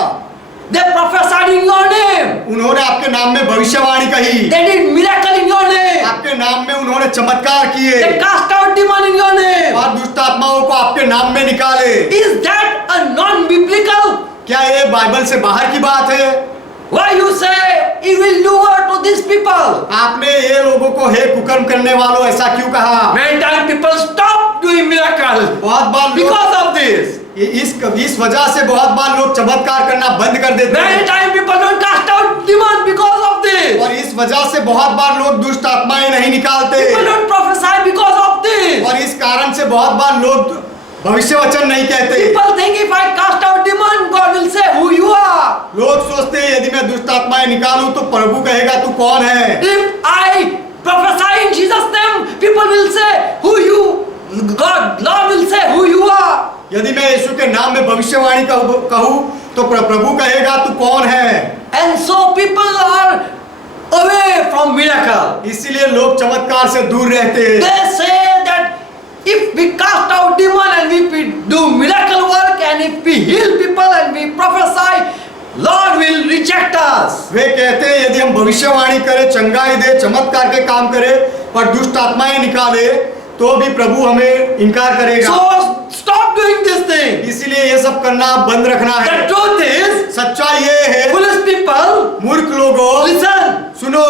They prophesied in your name. उन्होंने आपके नाम में भविष्यवाणी कही, They did miracle in your name. आपके नाम में उन्होंने चमत्कार किए They cast out demon in your name. और दुष्ट आत्माओं को आपके नाम में निकाले। Is that a non-biblical? क्या ये बाइबल से बाहर की बात है? Why you say evil doer to these people? आपने ये लोगों को हे कुकर्म करने वालों ऐसा क्यों कहा? Many times people stop doing miracle बहुत बार लोग because of this. इस वजह से बहुत बार लोग चमत्कार करना बंद कर देते Many हैं times people don't cast out demon because of this. और इस वजह से बहुत बार लोग दुष्ट आत्माएं नहीं निकालते People don't prophesy because of this. और इस कारण से बहुत बार लोग भविष्य वचन नहीं कहते। People think if I cast out demon, God will say who you are. लोग सोचते हैं यदि मैं दुष्ट आत्माएं निकालूं तो प्रभु कहेगा तू कौन है। If I prophesy in Jesus' name, people will say who you. Lord will say who you are. यदि मैं यीशु के नाम में भविष्यवाणी कहूं तो प्रभु कहेगा तू कौन है। And so people are away from miracle. इसीलिए लोग चमत्कार से दूर रहते हैं। They say that if we cast out demon and if we do miracle work and if we heal people and we prophesy, Lord will reject us. वे कहते हैं यदि हम भविष्यवाणी करें, चंगाई दे, चमत्कार के काम करें पर दुष्ट आत्माएं निकाले तो भी प्रभु हमें इनकार करेगा। So stop doing this thing. इसीलिए ये सब करना बंद रखना है। The truth is, सच्चाई ये है, foolish people, मूर्ख लोगों listen. सुनो,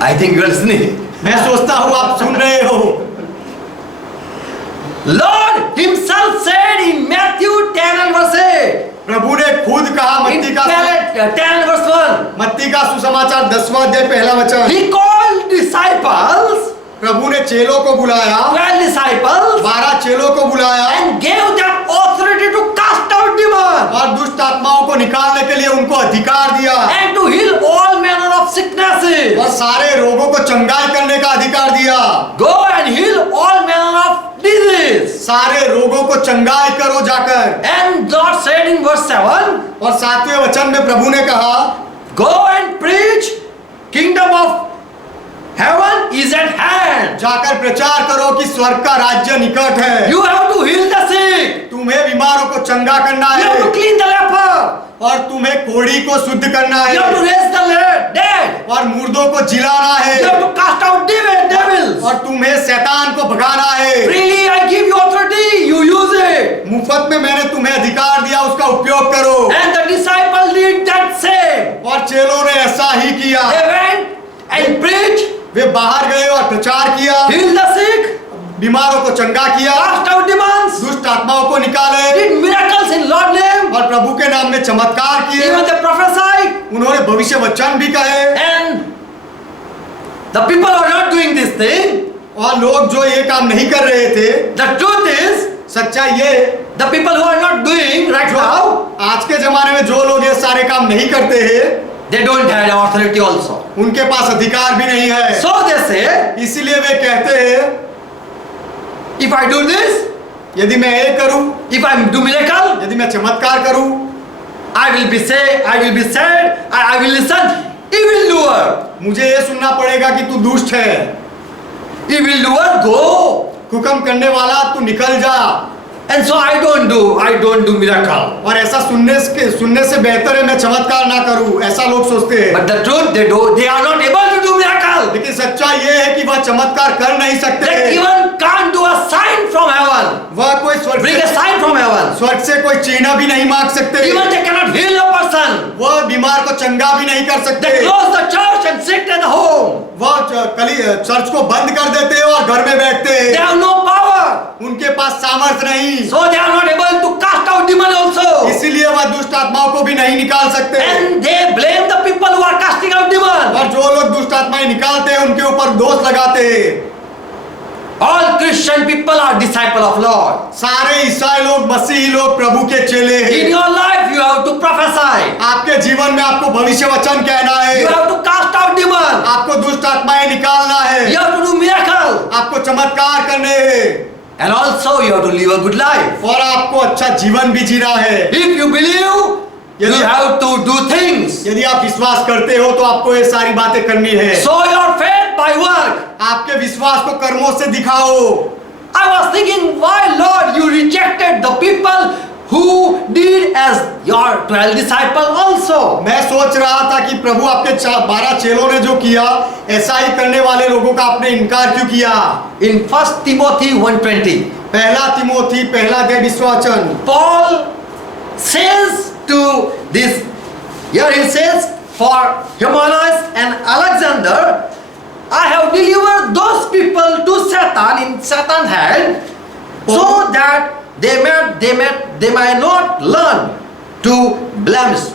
I think you are listening. मैं सोचता हूँ आप सुन रहे हो। Lord himself said in Matthew 10 and verse 8. प्रभु ने खुद कहा In 10 and verse 1. मत्ती का सुसमाचार 10वां अध्याय पहला वचन। He called disciples, प्रभु ने चेलों को बुलाया, 12 disciples, 12 चेलों को बुलाया and gave them authority to cast out demons और दुष्ट आत्माओं को निकालने के लिए उनको अधिकार दिया and to heal all manner of sicknesses. और सारे रोगों को चंगाई करने का अधिकार दिया। Go and heal all manner of disease. सारे रोगों को चंगाई करो जाकर। And God said in verse 7, और 7वें वचन में प्रभु ने कहा, go and preach, kingdom of heaven is at hand. जाकर प्रचार करो कि स्वर्ग का राज्य निकट है। You have to heal the sick. तुम्हें बीमारों को चंगा करना You have to है clean the leper. और तुम्हें कोढ़ी को शुद्ध करना You have to है raise the dead. और मुर्दों को जिलाना है You have to cast out devils. और तुम्हें शैतान को भगाना है। Freely I give you authority, you use it. मुफ्त में मैंने तुम्हें अधिकार दिया, उसका उपयोग करो। And the disciples did that same. और चेलों ने ऐसा ही किया। They went and preached, वे बाहर गए और प्रचार किया, healed the sick, बीमारों को चंगा किया, cast out demons, दुष्ट आत्माओं को निकाले did miracles in Lord's name. और प्रभु के नाम में चमत्कार किए। Even they prophesied. उन्होंने भविष्य वचन भी कहे And the people are not doing this thing. और लोग जो ये काम नहीं कर रहे थे, The truth is, सच्चाई ये the people who are not doing right जो now, आज के जमाने में जो लोग ये सारे काम नहीं करते हैं they don't have authority also. उनके पास अधिकार भी नहीं है। So they say, इसीलिए वे कहते हैं if I do this, यदि मैं ये करूं, if I do miracle, यदि मैं चमत्कार करूं, I will be said, I will listen. Evil doer, मुझे ये सुनना पड़ेगा कि तू दुष्ट है। evil doer, go. हुक्म करने वाला तू निकल जा। And so I don't do miracle. और ऐसा सुनने से बेहतर है मैं चमत्कार ना करूं, ऐसा लोग सोचते हैं। But the truth, they are not able to do miracle. लेकिन सच्चाई ये है कि वह चमत्कार कर नहीं सकते। They even can't do a sign from heaven. वह कोई Bring a sign from heaven. स्वर्ग से कोई चिन्ह भी नहीं मांग सकते। Even they cannot heal a person. वह बीमार को चंगा भी नहीं कर सकते। They close the church and sit at home. वह चर्च को बंद कर देते हैं और घर में बैठते They हैं। have no power. उनके पास सामर्थ्य नहीं, So they are not able to cast out demon also. इसीलिए वह दुष्ट आत्माओं को भी नहीं निकाल सकते। And they blame the people who are casting out demon. और जो लोग दुष्ट आत्माएं निकालते हैं उनके ऊपर दोष लगाते हैं। All Christian people are disciple of Lord. सारे ईसाई लोग, मसीही लोग प्रभु के चेले In हैं। your life you have to prophesy. आपके जीवन में आपको भविष्य वचन कहना है, You have to cast out demon. आपको दुष्ट आत्माएं निकालना है, You have to do miracle. आपको चमत्कार करने हैं And also you have to live a good life. और आपको अच्छा जीवन भी जीना है। If you believe You यदि have to do things. यदि आप विश्वास करते हो तो आपको ये सारी बातें करनी है। Show your faith by work. आपके विश्वास को कर्मों से दिखाओ। I was thinking, why Lord you rejected the people who did as your 12 disciples also? मैं सोच रहा था कि प्रभु आपके 12 चेलों ने जो किया, ऐसा ही करने वाले लोगों का आपने इनकार क्यों किया? In 1 Timothy 1:20, पहला तिमोथी पहला अध्याय 20वां वचन, Paul says to this, here he says, for Hymenaeus and Alexander, I have delivered those people to Satan in Satan's hand, so that they might not learn to blemish.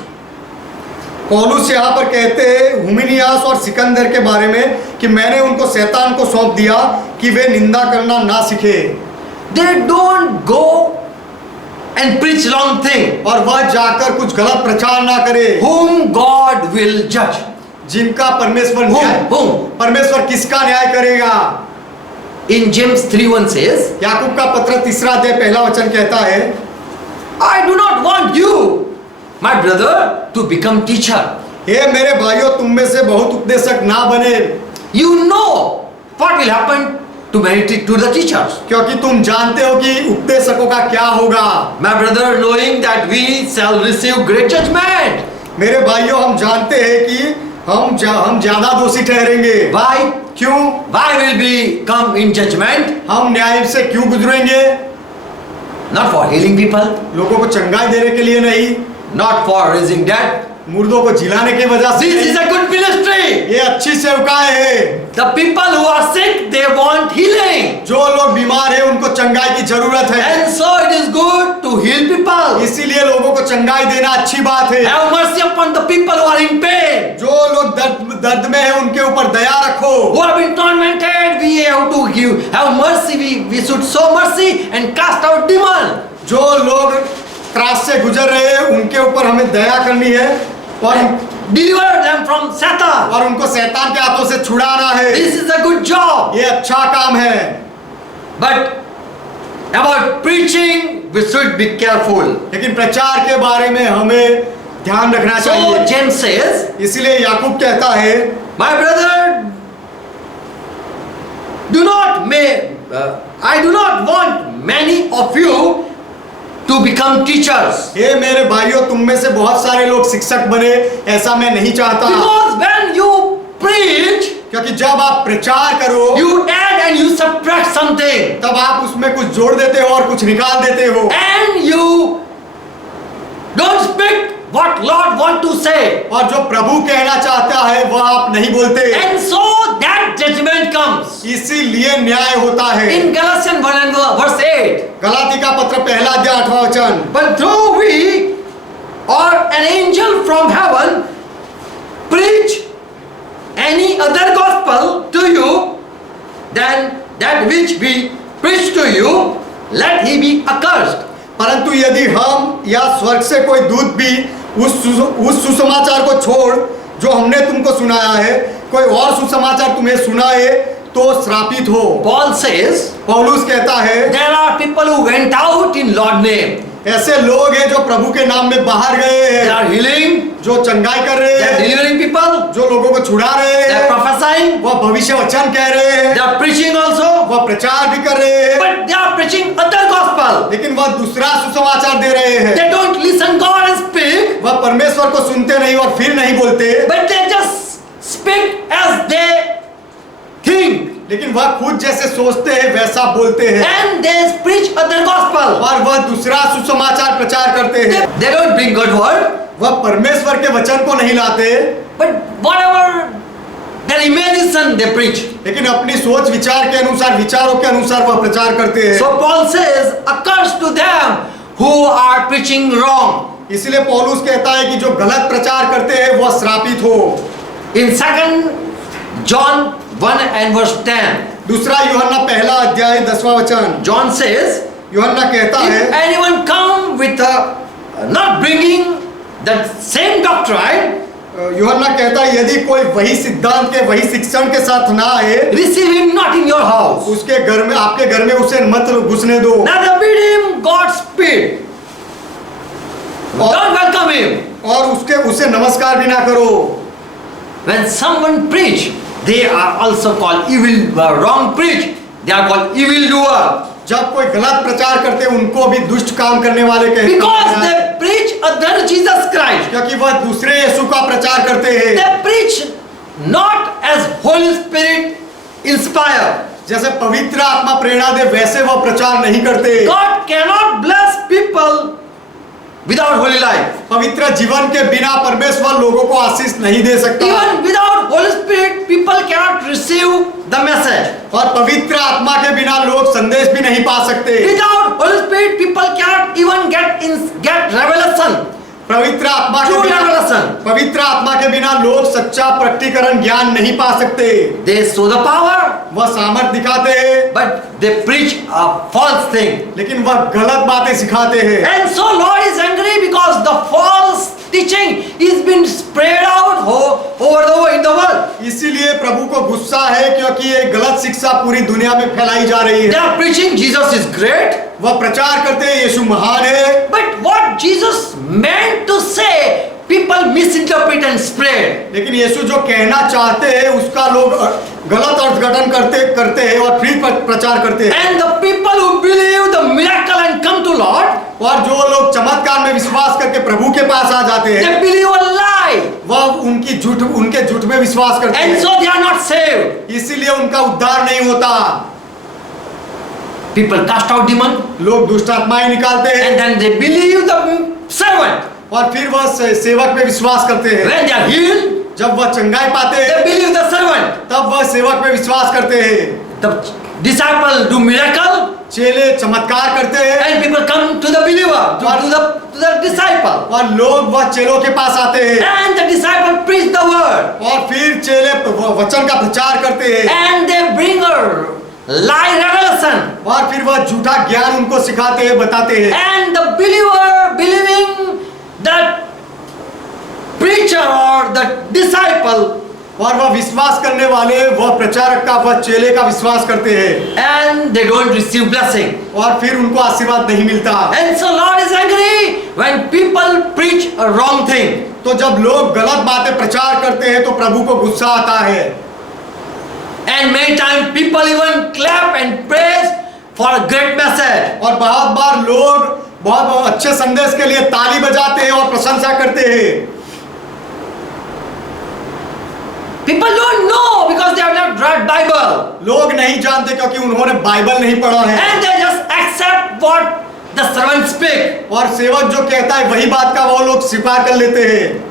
पौलुस यहाँ पर कहते हैं हुमिनियास और सिकंदर के बारे में कि मैंने उनको शैतान को सौंप दिया कि वे निंदा करना ना सीखे। They don't go and preach wrong thing, और वह जाकर कुछ गलत प्रचार ना करे। whom God will judge. जिनका परमेश्वर न्याय, whom? परमेश्वर किसका न्याय करेगा? In James 3:1 says, याकूब का पत्र 3 अध्याय पहला वचन कहता है, I do not want you, my brother, to become teacher. हे मेरे भाइयों, तुम में से बहुत उपदेशक ना बने, You know what will happen to the teachers. क्योंकि तुम जानते हो कि उपदेशकों का क्या होगा। My brother, knowing that we shall receive great judgment. मेरे भाइयों, हम जानते हैं कि हम ज्यादा दोषी ठहरेंगे। Why? क्यों? Why will we come in judgment? हम न्याय से क्यों गुजरेंगे? Not for healing people, लोगों को चंगाई देने के लिए नहीं, not for raising dead. मुर्दों को जिलाने की वजह से This is नहीं। a good ministry. ये अच्छी सेवकाएं है। The people who are sick, they want healing. जो लोग बीमार हैं उनको चंगाई की जरूरत है, And so it is good to heal people. इसीलिए लोगों को चंगाई देना अच्छी बात है। Have mercy upon the people who are in pain, जो लोग दर्द में है उनके ऊपर दया रखो। who have been tormented. We have to have mercy. We should show mercy and cast out demon. जो लोग त्रास से गुजर रहे हैं उनके ऊपर हमें दया करनी है और Deliver them from Satan. और उनको शैतान के हाथों से छुड़ाना है। This is a good job. ये अच्छा काम है। But about preaching, we should be careful. लेकिन प्रचार के बारे में हमें ध्यान रखना So चाहिए। James says, इसीलिए याकूब कहता है, my brother, I do not want many of you to become teachers. हे मेरे भाइयों, तुम में से बहुत सारे लोग शिक्षक बने, ऐसा मैं नहीं चाहता। Because when you preach, क्योंकि जब आप प्रचार करो, you add and you subtract something. तब आप उसमें कुछ जोड़ देते हो और कुछ निकाल देते हो। And you don't speak what Lord want to say. और जो प्रभु कहना चाहता है वह आप नहीं बोलते। And so that judgment comes. इसीलिए न्याय होता है। In Galatians 1 and verse 8. Galati का पत्र पहला अध्याय 8वां वचन, But though we or an angel from heaven preach any other gospel to you than that which we preach to you, let he be accursed. परंतु यदि हम या स्वर्ग से कोई दूत भी उस सुसमाचार को छोड़ जो हमने तुमको सुनाया है, कोई और सुसमाचार तुम्हें सुनाए तो श्रापित हो। Paul says, पौलुस कहता है, there are people who went out in Lord's name. ऐसे लोग हैं जो प्रभु के नाम में बाहर गए They हैं, are healing, जो चंगाई कर रहे they are हैं, delivering people, जो लोगों को छुड़ा रहे they are हैं, prophesying, वह भविष्य वचन कह रहे हैं, they are preaching also, वह प्रचार भी कर रहे हैं, but they are preaching other gospel. लेकिन वह दूसरा सुसमाचार दे रहे हैं। They don't listen God and speak, वह परमेश्वर को सुनते नहीं और फिर नहीं बोलते, but they just speak as they think. लेकिन वह खुद जैसे सोचते हैं वैसा बोलते हैं And they preach other gospel. और वह दूसरा सुसमाचार प्रचार करते हैं। They don't bring God word, वह परमेश्वर के वचन को नहीं लाते, but whatever their imagination they preach. लेकिन अपनी सोच विचार के अनुसार, विचारों के अनुसार वह प्रचार करते हैं। So Paul says, accursed to them who are preaching wrong. इसलिए पौलुस कहता है कि जो गलत प्रचार करते हैं वह श्रापित हो। In 2 John 1 and verse 10, दूसरा यूहन्ना पहला अध्याय 10वां वचन, John says, यूहन्ना कहता if है, anyone come with not bringing that same doctrine, यूहन्ना कहता है यदि कोई वही सिद्धांत के वही शिक्षण के साथ ना आए, receive him not in your house. उसके घर में, आपके घर में उसे मत घुसने दो। Neither bid him Godspeed. Don't welcome him. और उसे नमस्कार भी ना करो। When someone preach, they are also called evil, wrong preach. They are called evil doer. जब कोई गलत प्रचार करते हैं उनको भी दुष्ट काम करने वाले कहते Because हैं, they preach other Jesus Christ. क्योंकि वह दूसरे यीशु का प्रचार करते हैं। They preach not as Holy Spirit inspired. जैसे पवित्र आत्मा प्रेरणा दे वैसे वह प्रचार नहीं करते। God cannot bless people without holy life. पवित्र जीवन के बिना परमेश्वर लोगों को आशीष नहीं दे सकता। Even without Holy Spirit, people cannot receive the message. और पवित्र आत्मा के बिना लोग संदेश भी नहीं पा सकते। Without Holy Spirit, people cannot even get revelation. पवित्र आत्मा के True बिना revelation. पवित्र आत्मा के बिना लोग सच्चा प्रकटीकरण ज्ञान नहीं पा सकते। They show the power, वह सामर्थ दिखाते हैं, but they preach a false thing. लेकिन वह गलत बातें सिखाते हैं। And so Lord is angry because the false teaching is been spread out in the world. इसीलिए प्रभु को गुस्सा है क्योंकि ये गलत शिक्षा पूरी दुनिया में फैलाई जा रही They है। are preaching Jesus is great, वह प्रचार करते हैं यीशु महान है, but what Jesus meant to say, people misinterpret and spread. लेकिन यीशु जो कहना चाहते हैं उसका लोग गलत अर्थघटन करते हैं और फिर प्रचार करते हैं। And the people who believe the miracle and come to Lord, और जो लोग चमत्कार में विश्वास करके प्रभु के पास आ जाते हैं, they believe a lie, वह उनके झूठ में विश्वास करते and हैं, so they are not saved. इसीलिए उनका उद्धार नहीं होता। People cast out demon, लोग दुष्ट आत्माएं निकालते हैं and then they believe the servant. और फिर वह सेवक में विश्वास करते हैं। When they are healed, जब वह चंगाई पाते they हैं believe the servant. तब वह सेवक में विश्वास करते हैं। The disciple do miracle, चेले चमत्कार करते हैं and people come to the believer, to the disciple, और लोग वह चेलों के पास आते हैं and the disciple preach the word, और फिर चेले वचन का प्रचार करते हैं and they bring a lie revelation, और फिर वह झूठा ज्ञान उनको सिखाते हैं, बताते हैं and the believer believing that preacher or the disciple, और वह विश्वास करने वाले वह प्रचारक का वह चेले का विश्वास करते हैं and they don't receive blessing. और फिर उनको आशीर्वाद नहीं मिलता। And so Lord is angry when people preach a wrong thing. तो जब लोग गलत बातें प्रचार करते हैं तो प्रभु को गुस्सा आता है And many times people even clap and praise for a great message. और बहुत बार लोग बहुत अच्छे संदेश के लिए ताली बजाते हैं और प्रशंसा करते हैं। People don't know because they have not read Bible, लोग नहीं जानते क्योंकि उन्होंने बाइबल नहीं पढ़ा है and they just accept what the servant speak. और सेवक जो कहता है वही बात का वो लोग स्वीकार कर लेते हैं।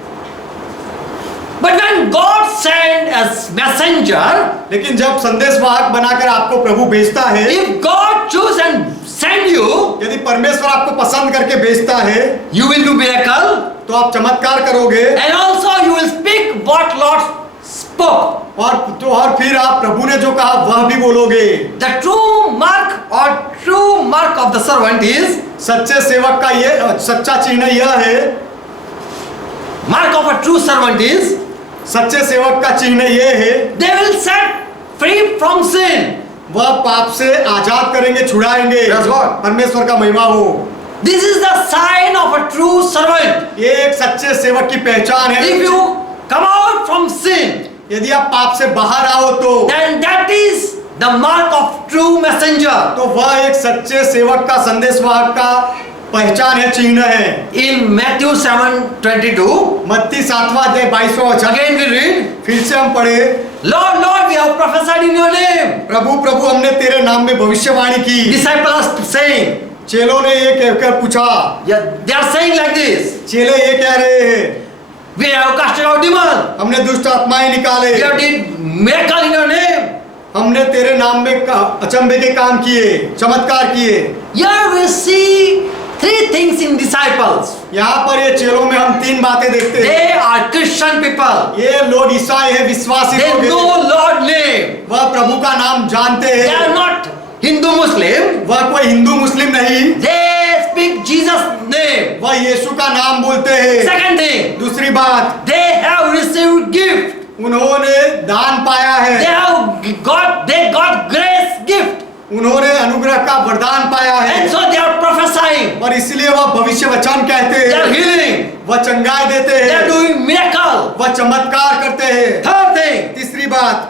But when God send as messenger, लेकिन जब संदेशवाहक बनाकर आपको प्रभु भेजता है, if God choose and send you, यदि परमेश्वर आपको पसंद करके भेजता है you will do miracle, तो आप चमत्कार करोगे and also you will speak what Lord spoke. और फिर आप प्रभु ने जो कहा वह भी बोलोगे। The true mark of the servant is, सच्चे सेवक का ये सच्चा चिन्ह यह है, mark of a true servant is, सच्चे सेवक का चिन्ह ये है, they will set free from sin. वह पाप से आजाद करेंगे, छुड़ाएंगे। Praise God. परमेश्वर का महिमा हो। This is the sign of a true servant. ये एक सच्चे सेवक की पहचान है। If you come out from sin, यदि आप पाप से बाहर आओ तो then that is the mark of true messenger. तो वह एक सच्चे सेवक का संदेशवाहक का पहचान है, चिन्ह है। In Matthew 7:22, मत्ती 7वां अध्याय 22वां वचन, again we read, फिर से हम पढ़े, Lord, Lord, we have prophesied in your name. प्रभु प्रभु हमने तेरे नाम में भविष्यवाणी की। Disciples are saying, चेलों ने ये कहकर पूछा, yeah, they are saying like this, चेले ये कह रहे हैं, we have casted out demon, हमने दुष्ट आत्माएं निकाले, we have did miracle in your name. हमने तेरे नाम में अचंभे के काम किए, चमत्कार किए। Here we see three things in disciples. यहाँ पर ये चेलों में हम तीन बातें देखते हैं। They are Christian people. ये लोग ईसाई है, विश्वासी They लोग know हैं। Lord name. वह प्रभु का नाम जानते They हैं। are not Hindu Muslim. वह कोई हिंदू मुस्लिम नहीं, They speak Jesus name. वह यीशु का नाम बोलते हैं। Second thing, दूसरी बात, they have received gift. उन्होंने दान पाया है, They got grace gift. उन्होंने अनुग्रह का वरदान पाया है And so they are prophesying. prophesying. और इसलिए वह भविष्य वचन कहते They are हैं, healing. वह चंगाई देते They are हैं, doing miracle. वह चमत्कार करते हैं। Third thing, तीसरी बात,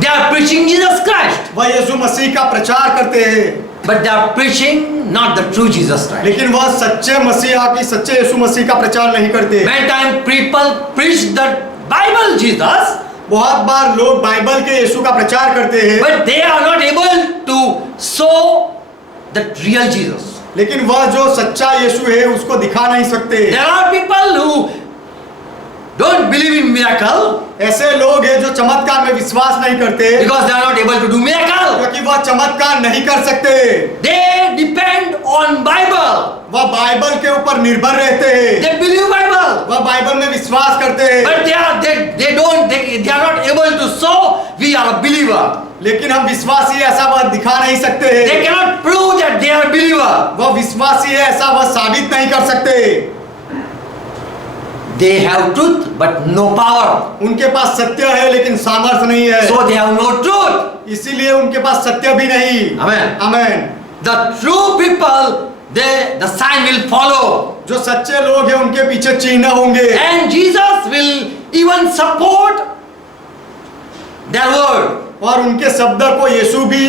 they are preaching Jesus Christ. वह यीशु मसीह का प्रचार करते हैं, But they are preaching not the true Jesus Christ. लेकिन वह सच्चे मसीहा की सच्चे यीशु मसीह का प्रचार नहीं करते। Many times people preach the Bible Jesus, बहुत बार लोग बाइबल के यीशु का प्रचार करते हैं, but they are not able to show the real Jesus. लेकिन वह जो सच्चा यीशु है उसको दिखा नहीं सकते। There are people who don't believe in miracle ऐसे लोग हैं जो चमत्कार में विश्वास नहीं करते because they are not able to do miracle. क्योंकि वह चमत्कार नहीं कर सकते। They depend on Bible. वह बाइबल के ऊपर निर्भर रहते हैं, They believe Bible, वह बाइबल में विश्वास करते हैं, but they are not able to show we are a believer. लेकिन हम विश्वासी है ऐसा वह दिखा नहीं सकते They हैं। cannot prove that they are a believer. वह विश्वासी है ऐसा वह साबित नहीं कर सकते। They have truth but no power. उनके पास सत्य है लेकिन सामर्थ्य नहीं है, So they have no truth. इसीलिए उनके पास सत्य भी नहीं। Amen. Amen. The true people, the sign will follow. जो सच्चे लोग हैं उनके पीछे चिन्ह होंगे, And Jesus will even support their word. और उनके शब्द को यीशु भी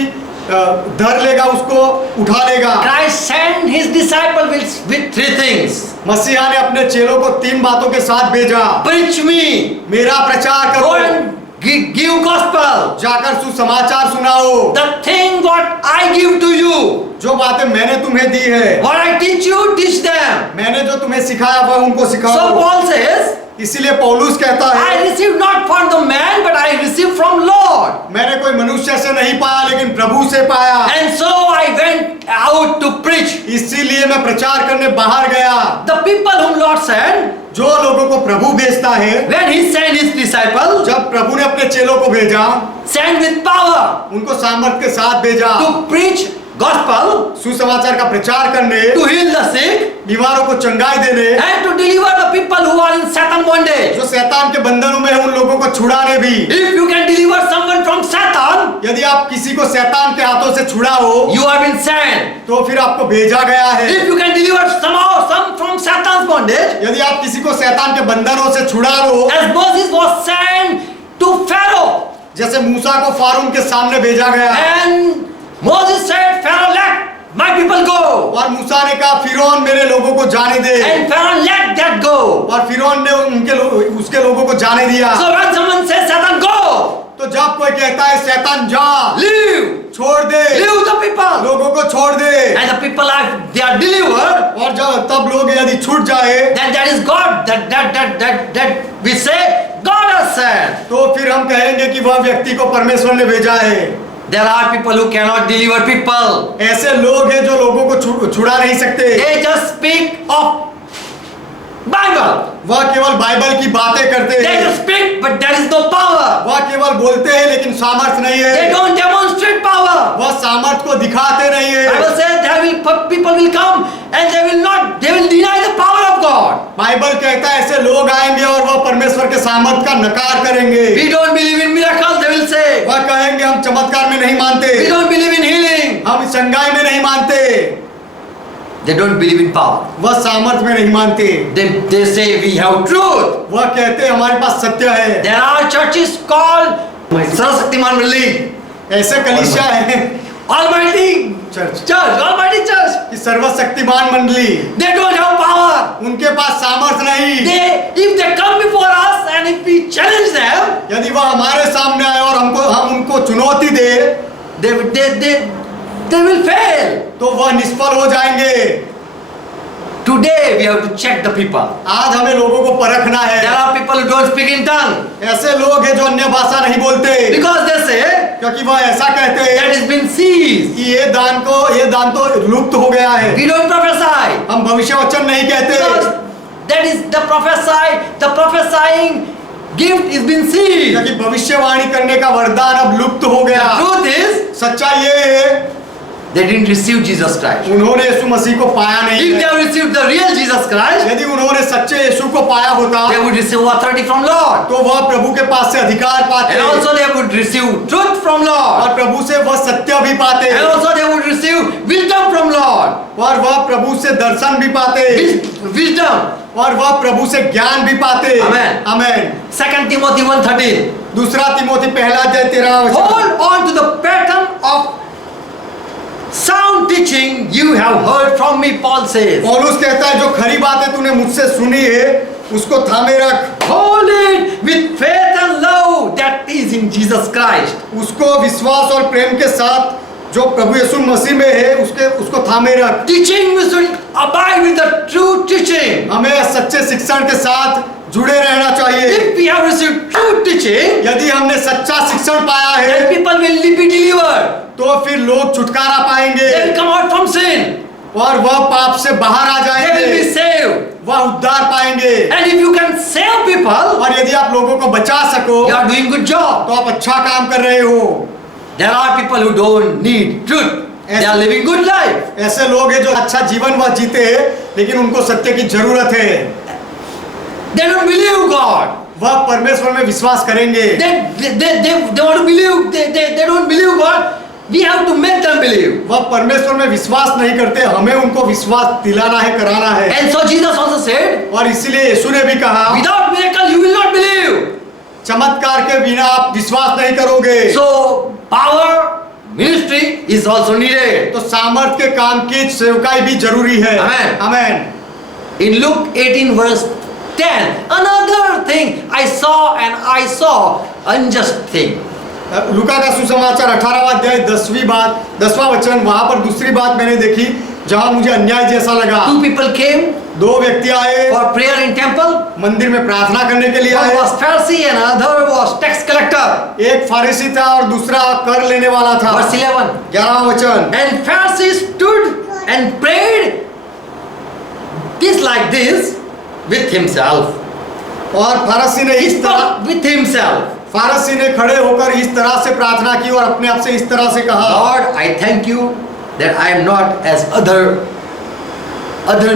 धर लेगा, उसको उठा लेगा। Christ sent his disciple with three things. मसीहा ने अपने चेलों को 3 बातों के साथ भेजा। Preach me. मेरा प्रचार Go करो, and give gospel. जाकर सुसमाचार सुनाओ, The thing what I give to you, जो बातें मैंने तुम्हें दी है, what I teach you, teach them. मैंने जो तुम्हें सिखाया वह उनको So सिखाओ। Paul says, इसीलिए पौलुस कहता I है, received not from the man, but I received from Lord. मैंने कोई मनुष्य से नहीं पाया लेकिन प्रभु से पाया। And so I went out to preach. इसीलिए मैं प्रचार करने बाहर गया। The people whom Lord sent, जो लोगों को प्रभु भेजता है, when he sent his disciple, जब प्रभु ने अपने चेलों को भेजा, sent with power उनको सामर्थ के साथ भेजा to preach gospel, सुसमाचार का प्रचार करने, to heal the sick, बीमारों को चंगाई देने, and to deliver the people who are in Satan bondage. जो शैतान के बंधनों में है उन लोगों को छुड़ाने भी। If you can deliver someone from Satan, यदि आप किसी को शैतान के हाथों से छुड़ाओ you have been sent. तो फिर आपको भेजा गया है। If you can deliver some from Satan's bondage, यदि आप किसी को शैतान के बंधनों से छुड़ा लो, as Moses was sent to Pharaoh, जैसे मूसा को फारून के सामने भेजा गया, and Moses said, Pharaoh, let my people go. और मूसा ने कहा फिरौन मेरे लोगों को जाने दे, And Pharaoh let that go. और फिरौन ने उसके लोगों को जाने दिया। So when someone says, Satan, go, तो जब कोई कहता है शैतान जा, leave, छोड़ दे, leave the people. लोगों को छोड़ दे, And the people they are delivered, और जब तब लोग यदि छूट जाए then that is God. That we say, God has sent. तो फिर हम कहेंगे कि वह व्यक्ति को परमेश्वर ने भेजा है। There are people who cannot deliver people. ऐसे लोग हैं जो लोगों को छुड़ा नहीं सकते, They just speak of Bible. वह केवल बाइबल की बातें करते They हैं, just speak, but there is no power. वह केवल बोलते हैं लेकिन सामर्थ नहीं They है, don't demonstrate power. वह सामर्थ को दिखाते नहीं है। Bible says people will come and they will deny the power of God. Bible कहता है ऐसे लोग आएंगे और वह परमेश्वर के सामर्थ का नकार करेंगे। We don't believe in miracles, they will say. वह कहेंगे हम चमत्कार में नहीं मानते, We don't believe in healing. हम चंगाई में नहीं मानते, They don't believe in power. वह सामर्थ में नहीं मानते। They say we have truth. वह कहते हैं हमारे पास सत्य है। There are churches called Sarasaktiman Manli, ऐसे कलीसिया है Almighty चर्च Almighty Church. कि सर्वशक्तिमान मंडली, They don't have power. उनके पास सामर्थ नहीं। If they come before us and if we challenge them, यदि वह हमारे सामने आए और हम उनको चुनौती दे they will fail. तो वह निष्फल हो जाएंगे। Today we have to check the people. आज हमें लोगों को परखना There है। are people who don't speak in tongue ऐसे लोग हैं जो अन्य भाषा नहीं बोलते, because they say क्योंकि वह ऐसा कहते that हैं has been seized. कि ये दान तो लुप्त हो गया है। We don't prophesy. हम भविष्य वचन नहीं कहते, Because that is the prophesying gift is been seized. क्योंकि भविष्यवाणी करने का वरदान अब लुप्त हो The गया। truth is सच्चाई ये है they didn't receive Jesus Christ. उन्होंने यीशु मसीह को पाया नहीं If they है। have received the real Jesus Christ, यदि उन्होंने सच्चे यीशु को पाया होता they would receive authority from Lord. तो वह प्रभु के पास से अधिकार पाते And also they would receive truth from Lord. और प्रभु से वह सत्य भी पाते And also they would receive wisdom from Lord. और वह प्रभु से दर्शन भी पाते Wisdom. और वह प्रभु से ज्ञान भी पाते। Amen. आमेन। 2 Timothy 1:13. दूसरा तिमोथी पहला अध्याय 13 वचन। Hold on to the pattern of sound teaching you have heard from me, Paul says. पौलुस कहता है जो खरी बातें तूने मुझसे सुनी है उसको थामे रख। Hold it with faith and love that is in Jesus Christ. उसको विश्वास और प्रेम के साथ जो प्रभु यीशु मसीह में है उसको थामे रख। Teaching we should abide with the true teaching. हमें सच्चे शिक्षण के साथ जुड़े रहना चाहिए। If we have received true teaching, यदि हमने सच्चा शिक्षण पाया then है people will be delivered. तो फिर लोग छुटकारा पाएंगे They will come out from sin. और वह पाप से बाहर आ They will be जाएंगे, saved. वह उद्धार पाएंगे। And if you can save people, और यदि आप लोगों को बचा सको you are doing good job. तो आप अच्छा काम कर रहे हो। There are people who don't need truth. They are living good life. ऐसे लोग हैं जो अच्छा जीवन वह जीते हैं लेकिन उनको सत्य की जरूरत है। They don't believe God. वह परमेश्वर में विश्वास करेंगे। They want to believe. They don't believe God. We have to make them believe. वह परमेश्वर में विश्वास नहीं करते, हमें उनको विश्वास दिलाना है, कराना है। And so Jesus also said, और इसीलिए यीशु ने भी कहा without miracle you will not believe. चमत्कार के बिना आप विश्वास नहीं करोगे। So power, ministry is also needed. तो सामर्थ के काम की सेवकाई भी जरूरी है। Amen. Amen. In Luke 18 verse 10, another thing I saw unjust thing. लूका का सुसमाचार 18वां अध्याय 10वां वचन, वहां पर दूसरी बात मैंने देखी जहां मुझे अन्याय जैसा लगा। 2 people came दो व्यक्ति आए for prayer in temple. मंदिर में प्रार्थना करने के लिए One आए। was Pharisee and another was tax collector. एक फारिसी था और दूसरा कर लेने वाला था। Verse 11. 11वां वचन। And Pharisee stood and prayed this like this with himself. और फारसी ने इस तरह With himself. फारसी ने खड़े होकर इस तरह से प्रार्थना की और अपने आप से इस तरह से कहा, Lord, I thank you that I am not as other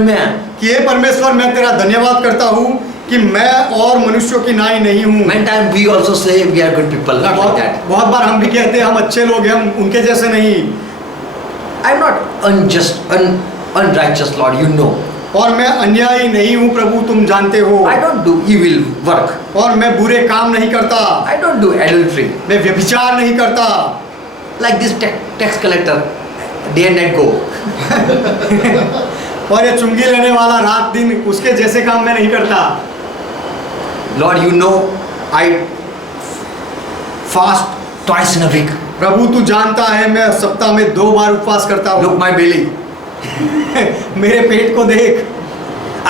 men. कि हे परमेश्वर मैं तेरा धन्यवाद करता हूँ कि मैं और मनुष्यों की नाई नहीं हूँ। Many times we also say we are good people, not like that. बहुत बार हम भी कहते हैं हम अच्छे लोग हैं, हम उनके जैसे नहीं। I am not unjust, unrighteous, Lord, you know. और मैं अन्यायी नहीं हूँ प्रभु, तुम जानते हो। I don't do evil work. और मैं बुरे काम नहीं करता, I don't do adultery. मैं व्यभिचार नहीं करता। Like this tax collector, day and night go. और ये चुंगी लेने वाला रात दिन उसके जैसे काम मैं नहीं करता। Lord, you know I fast twice in a week. प्रभु तू जानता है मैं सप्ताह में 2 बार उपवास करता हूँ। Look my belly. मेरे पेट को देख।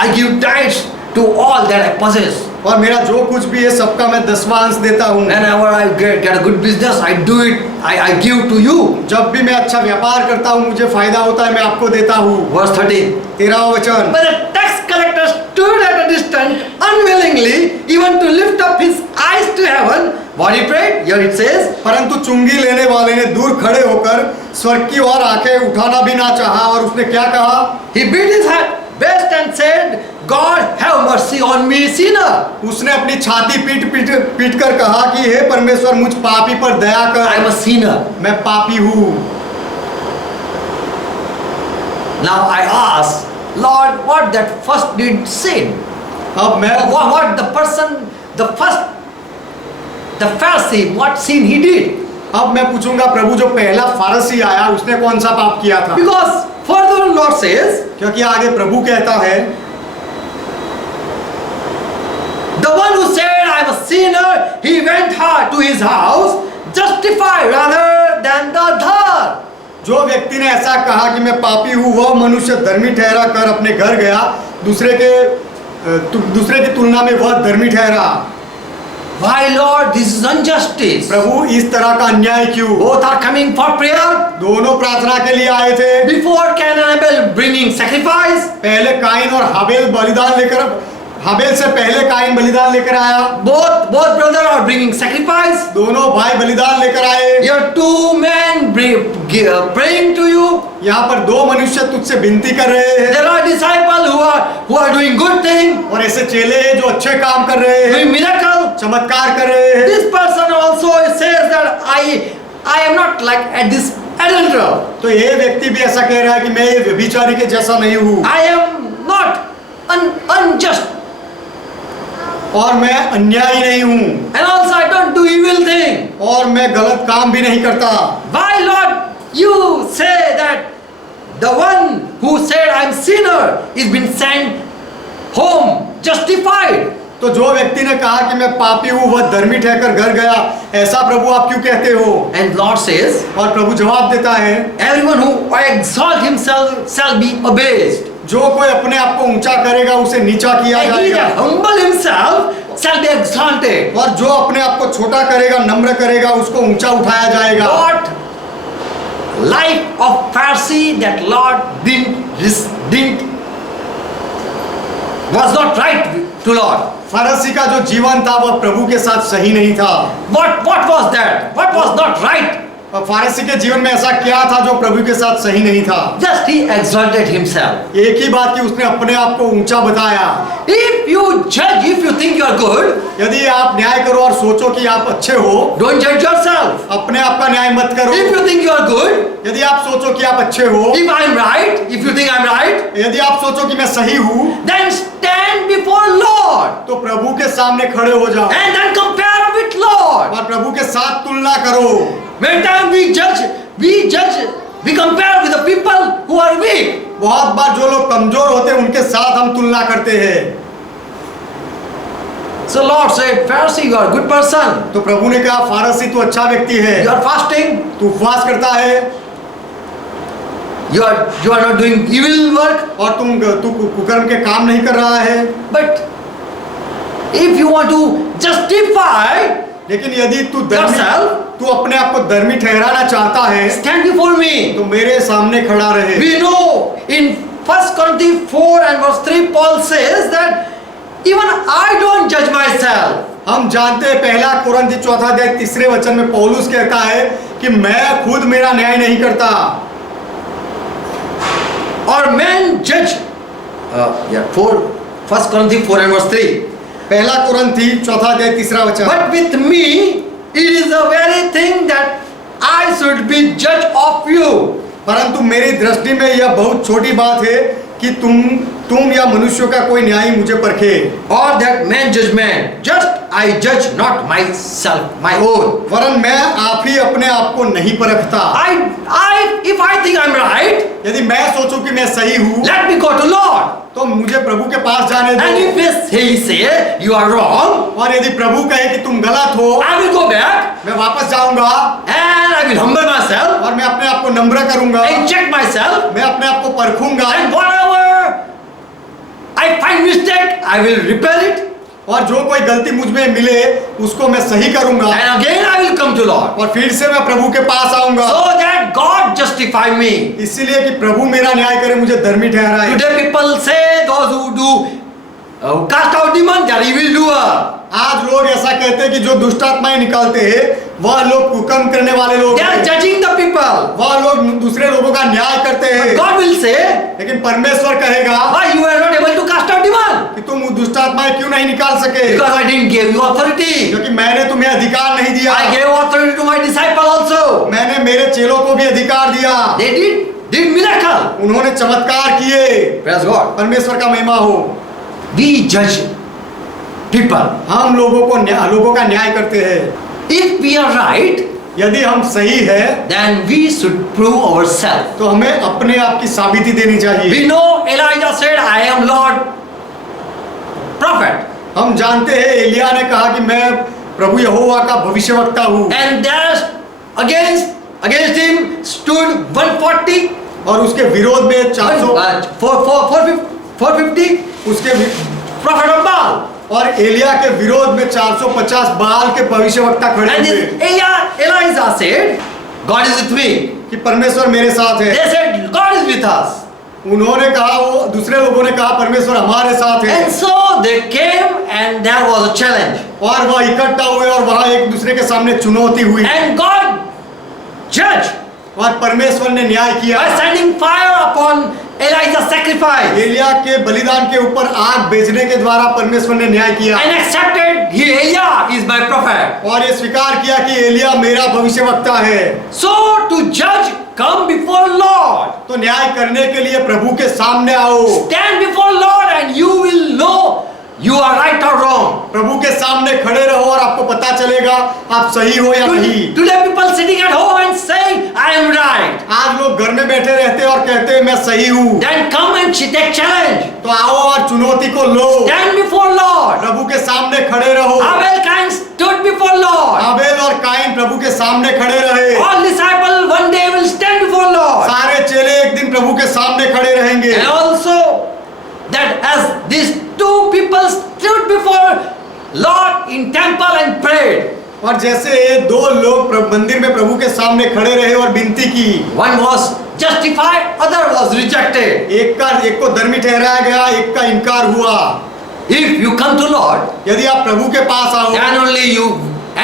I give tithes to all that I possess. और मेरा जो कुछ भी है सबका मैं 10वां अंश देता हूँ। Whenever I get a good business, I do it. I give to you. जब भी मैं अच्छा व्यापार करता हूँ मुझे फायदा होता है, मैं आपको देता हूँ। Verse 13. 13वां वचन। But the tax collector stood at a distance, unwillingly, even to lift up his eyes to heaven. What he prayed? Here it says. परंतु चुंगी लेने वाले ने दूर खड़े होकर स्वर्ग की ओर आंखें उठाना भी ना चाहा और उसने क्या कहा? He beat his breast and said, God have mercy on me, sinner. उसने अपनी छाती पीट कर कहा कि हे परमेश्वर मुझ पापी पर दया कर। I am a sinner. मैं पापी हूँ। Now I ask, Lord, what that first did sin? अब मैं What the person, the Pharisee, what sin he did? अब मैं पूछूंगा प्रभु जो पहला फारसी आया उसने कौन सा पाप किया था? Because further Lord says, क्योंकि आगे प्रभु कहता है the one who said I am a sinner, he went to his house, justified rather than the other. जो व्यक्ति ने ऐसा कहा कि मैं पापी हूँ वह मनुष्य धर्मी ठहरा कर अपने घर गया, दूसरे की तुलना में वह धर्मी ठहरा। Why Lord, this is injustice. प्रभु इस तरह का अन्याय क्यों? Both are coming for prayer. दोनों प्रार्थना के लिए आए थे। Before Cain and Abel bringing sacrifice. पहले काइन और हाबेल बलिदान लेकर हाबेल से पहले काइन बलिदान लेकर आया, Both brothers are bringing sacrifice. दोनों भाई बलिदान लेकर आए। Your two men praying to you. यहाँ पर दो मनुष्य तुझसे विनती कर रहे हैं, There are disciples who are doing good thing, और ऐसे चेले हैं जो अच्छे काम कर रहे हैं, doing miracle. चमत्कार कर रहे हैं। This person also says that I am not like at this adulterer. तो ये व्यक्ति भी ऐसा कह रहा है कि मैं ये व्यभिचारी के जैसा नहीं हूँ, I am not unjust, और मैं अन्यायी नहीं हूँ, and also I don't do evil thing. और मैं गलत काम भी नहीं करता। Why, Lord, you say that the one who said I'm sinner is been sent home justified? तो जो व्यक्ति ने कहा कि मैं पापी हूँ वह धर्मी ठहकर घर गया, ऐसा प्रभु आप क्यों कहते हो? And Lord says, और प्रभु जवाब देता है, everyone who exalts himself shall be abased, जो कोई अपने आप को ऊंचा करेगा उसे नीचा किया and he जाएगा, that humble himself shall be exalted. और जो अपने आप को छोटा करेगा, नम्र करेगा, उसको ऊंचा उठाया जाएगा। What life of Pharisee that Lord didn't was not right to Lord. फरीसी का जो जीवन था वह प्रभु के साथ सही नहीं था। What was that? What was not right? और फारसी के जीवन में ऐसा क्या था जो प्रभु के साथ सही नहीं था? Just he exalted himself. एक ही बात कि उसने अपने आप को ऊंचा बताया। If you judge, if you think you are good, यदि आप न्याय करो और सोचो कि आप अच्छे हो, don't judge yourself. अपने आप का न्याय मत करो। If you think you are good, यदि आप सोचो कि आप अच्छे हो, if I am right, if you think I am right, यदि आप सोचो कि मैं सही हूँ, then stand before Lord तो प्रभु के सामने खड़े हो जाओ and then compare with Lord. और प्रभु के साथ तुलना करो। Many times we compare with the people who are weak. बहुत बार जो लोग कमजोर होते हैं उनके साथ हम तुलना करते हैं। So Lord said, Pharisee, you are a good person. तो प्रभु ने कहा, फारसी तू अच्छा व्यक्ति है, You are fasting. तू उपवास करता है, You are not doing evil work. और तू कुकर्म के काम नहीं कर रहा है। But if you want to justify, लेकिन यदि तू Yourself? तू अपने आप को धर्मी ठहराना चाहता है stand before me. तो मेरे सामने खड़ा रहे। We know in 1 Corinthians 4 and verse 3 Paul says that even I don't judge myself. हम जानते हैं पहला कुरिन्थी 4:3 में पौलुस कहता है कि मैं खुद मेरा न्याय नहीं करता। Or men judge. 1 Corinthians 4 and verse 3. पहला कुरिन्थी 4:3 But with me, it is the very thing that I should be judge of you. परंतु मेरी दृष्टि में यह बहुत छोटी बात है कि तुम या मनुष्यों का कोई न्याय मुझे परखे। Or that man judge man. Just I judge not myself, my own. वरन मैं आप ही अपने आप को नहीं परखता। If I think I'm right, यदि मैं सोचूं कि मैं सही हूँ, let me go to Lord. तो मुझे प्रभु के पास जाने And दो। if he say you are wrong, और यदि प्रभु कहे कि तुम गलत हो, I will go back मैं वापस जाऊंगा and I will humble myself और मैं अपने आप को नम्र करूंगा, and check myself, मैं अपने आप को परखूंगा, and whatever I find mistake, I will repair it, और जो कोई गलती मुझ में मिले उसको मैं सही करूंगा, and again I will come to Lord, और फिर से मैं प्रभु के पास आऊंगा, so that God justify me. इसीलिए कि प्रभु मेरा न्याय करे, मुझे धर्मी ठहराए। Today people say those who do cast out demon, they are evil doer. आज लोग ऐसा कहते हैं कि जो दुष्ट आत्माएं निकालते हैं वह लोग कुकर्म करने वाले लोग They are हैं। judging the people. वह लोग दूसरे लोगों का न्याय करते हैं। God will say, लेकिन परमेश्वर कहेगा why you are not able to cast out demon? कि तुम दुष्ट आत्माएं क्यों नहीं निकाल सके? Because I didn't give you authority. क्योंकि मैंने तुम्हें अधिकार नहीं दिया। I gave authority to my disciple also. मैंने मेरे चेलों को भी अधिकार दिया। They did miracle. उन्होंने चमत्कार किए। Praise God. परमेश्वर का महिमा हो। We judge people. हम लोगों का न्याय करते हैं। If we are right, यदि हम सही है then we should prove ourselves. तो हमें अपने आप की साबिती देनी चाहिए। We know Elijah said, I am Lord prophet. हम जानते हैं एलिया ने कहा कि मैं प्रभु यहोवा का भविष्यवक्ता हूँ। And there's against him stood 140. और उसके विरोध में 450 उसके prophet of Baal. और एलिया के विरोध में 450 बाल के भविष्यवक्ता खड़े And हुए Elijah said, God is with me. कि परमेश्वर मेरे साथ है। They said, God is with us. उन्होंने कहा, वो दूसरे लोगों ने कहा परमेश्वर हमारे साथ है। And so they came and there was a challenge. और वह इकट्ठा हुए और वहां एक दूसरे के सामने चुनौती हुई And God judged और परमेश्वर ने न्याय किया by sending fire upon Elijah's sacrifice Elia के बलिदान के ऊपर आग भेजने के द्वारा परमेश्वर ने न्याय किया and accepted he Elijah is my prophet. और ये स्वीकार किया कि एलिया मेरा भविष्यवक्ता है। So to judge, come before Lord. तो न्याय करने के लिए प्रभु के सामने आओ, Stand before Lord and you will know you are right or wrong. प्रभु के सामने खड़े रहो और आपको पता चलेगा आप सही हो या नहीं। Today people sitting at home and saying I am right. आज लोग घर में बैठे रहते हैं और कहते हैं मैं सही हूँ। Then come and take challenge. तो आओ और चुनौती को लो, Stand before Lord. प्रभु के सामने खड़े रहो। Abel Cain stood before Lord. Abel और काइन प्रभु के सामने खड़े रहे। All disciples one day will stand before Lord. सारे चेले एक दिन प्रभु के सामने खड़े रहेंगे। And also that as these two people stood before Lord in temple and prayed. और जैसे ये दो लोग मंदिर में प्रभु के सामने खड़े रहे और विनती की, One was justified, other was rejected. एक को धर्मी ठहराया गया, एक का इनकार हुआ। If you come to Lord, यदि आप प्रभु के पास आओ, then only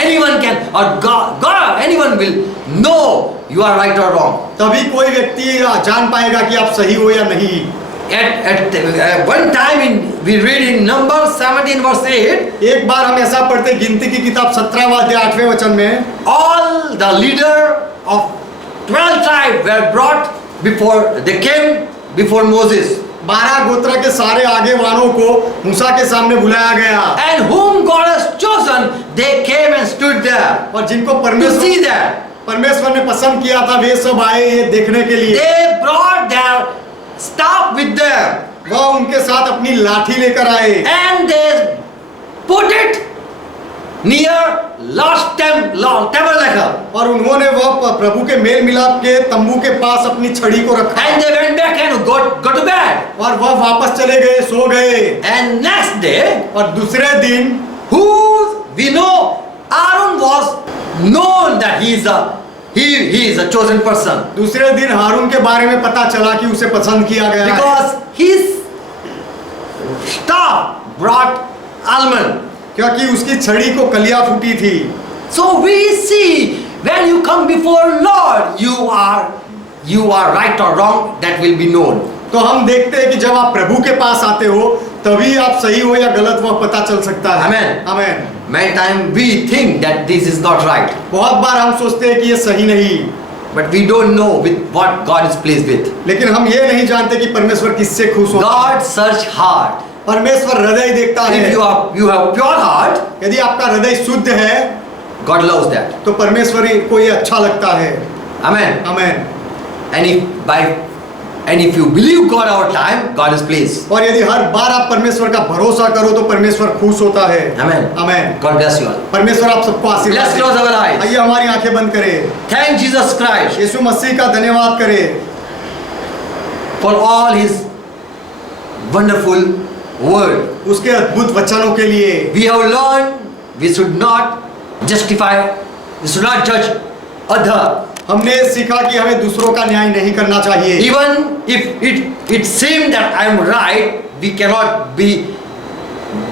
anyone can, or God, anyone will know you are right or wrong. तभी कोई व्यक्ति जान पाएगा कि आप सही हो या नहीं। At one time we read in Numbers 17 verse 8, एक बार हम ऐसा पढ़ते गिनती की किताब 17वां अध्याय 8वें वचन में, all the leader of 12 tribes were brought before, they came before Moses. 12 गोत्र के सारे आगे वालों को मूसा के सामने बुलाया गया And whom God has chosen, they came and stood there और जिनको to see that. परमेश्वर ने पसंद किया था वे सब आए ये देखने के लिए। They brought their staff with them वह उनके साथ अपनी लाठी लेकर आए and they put it near Lord's tabernacle. और उन्होंने वह प्रभु के मेल मिलाप के तंबू के पास अपनी छड़ी को रखा And they went back and go to bed. और वह वापस चले गए, सो गए। And next day, और दूसरे दिन who we know, Aaron was known that he is a chosen person दूसरे दिन हारून के बारे में पता चला कि उसे पसंद किया गया है। because his staff brought almond. क्योंकि उसकी छड़ी को कलियां फूटी थी। So we see when you come before Lord, you are right or wrong, that will be known. तो हम देखते हैं कि जब आप प्रभु के पास आते हो तभी आप सही हो या गलत वह पता चल सकता है। Amen. Amen. Many times we think that this is not right, बहुत बार हम सोचते हैं कि ये सही नहीं, but we don't know with what God is pleased with. लेकिन हम ये नहीं जानते कि परमेश्वर किससे खुश होता है। God search heart. परमेश्वर हृदय देखता है। If you have pure heart, यदि आपका हृदय शुद्ध है God loves that. तो परमेश्वर को ये अच्छा लगता है। Amen. Amen. And if you believe God all time, God is pleased. और यदि हर बार आप परमेश्वर का भरोसा करो तो परमेश्वर खुश होता है। Amen. Amen. God bless you all. परमेश्वर आप सबको आशीर्वाद Let's they. close our eyes. आइए हमारी आंखें बंद करें। Thank Jesus Christ यीशु मसीह का धन्यवाद करें for all His wonderful word. उसके अद्भुत वचनों के लिए। We have learned we should not justify, we should not judge other. हमने सीखा कि हमें दूसरों का न्याय नहीं करना चाहिए। Even if it seems that I am right, we cannot be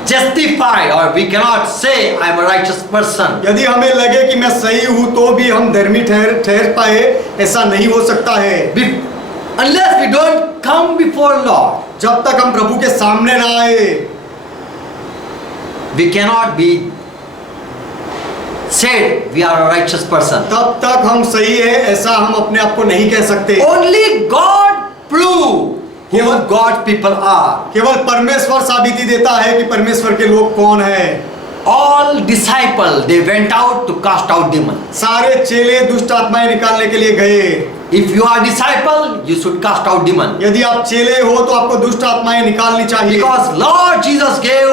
justified or we cannot say I am a righteous person. यदि हमें लगे कि मैं सही हूँ तो भी हम धर्मी ठहर पाए, ऐसा नहीं हो सकता है। Unless we don't come before Lord, जब तक हम प्रभु के सामने ना आए we cannot be said we are a righteous person. तब तक हम सही है ऐसा हम अपने आप को नहीं कह सकते। Only God prove who God's people are. केवल परमेश्वर साबिती देता है कि परमेश्वर के लोग कौन हैं। All disciples they went out to cast out demons. सारे चेले दुष्ट आत्माएं निकालने के लिए गए। If you are disciple, you should cast out demons. यदि आप चेले हो तो आपको दुष्ट आत्माएं निकालनी चाहिए। Because Lord Jesus gave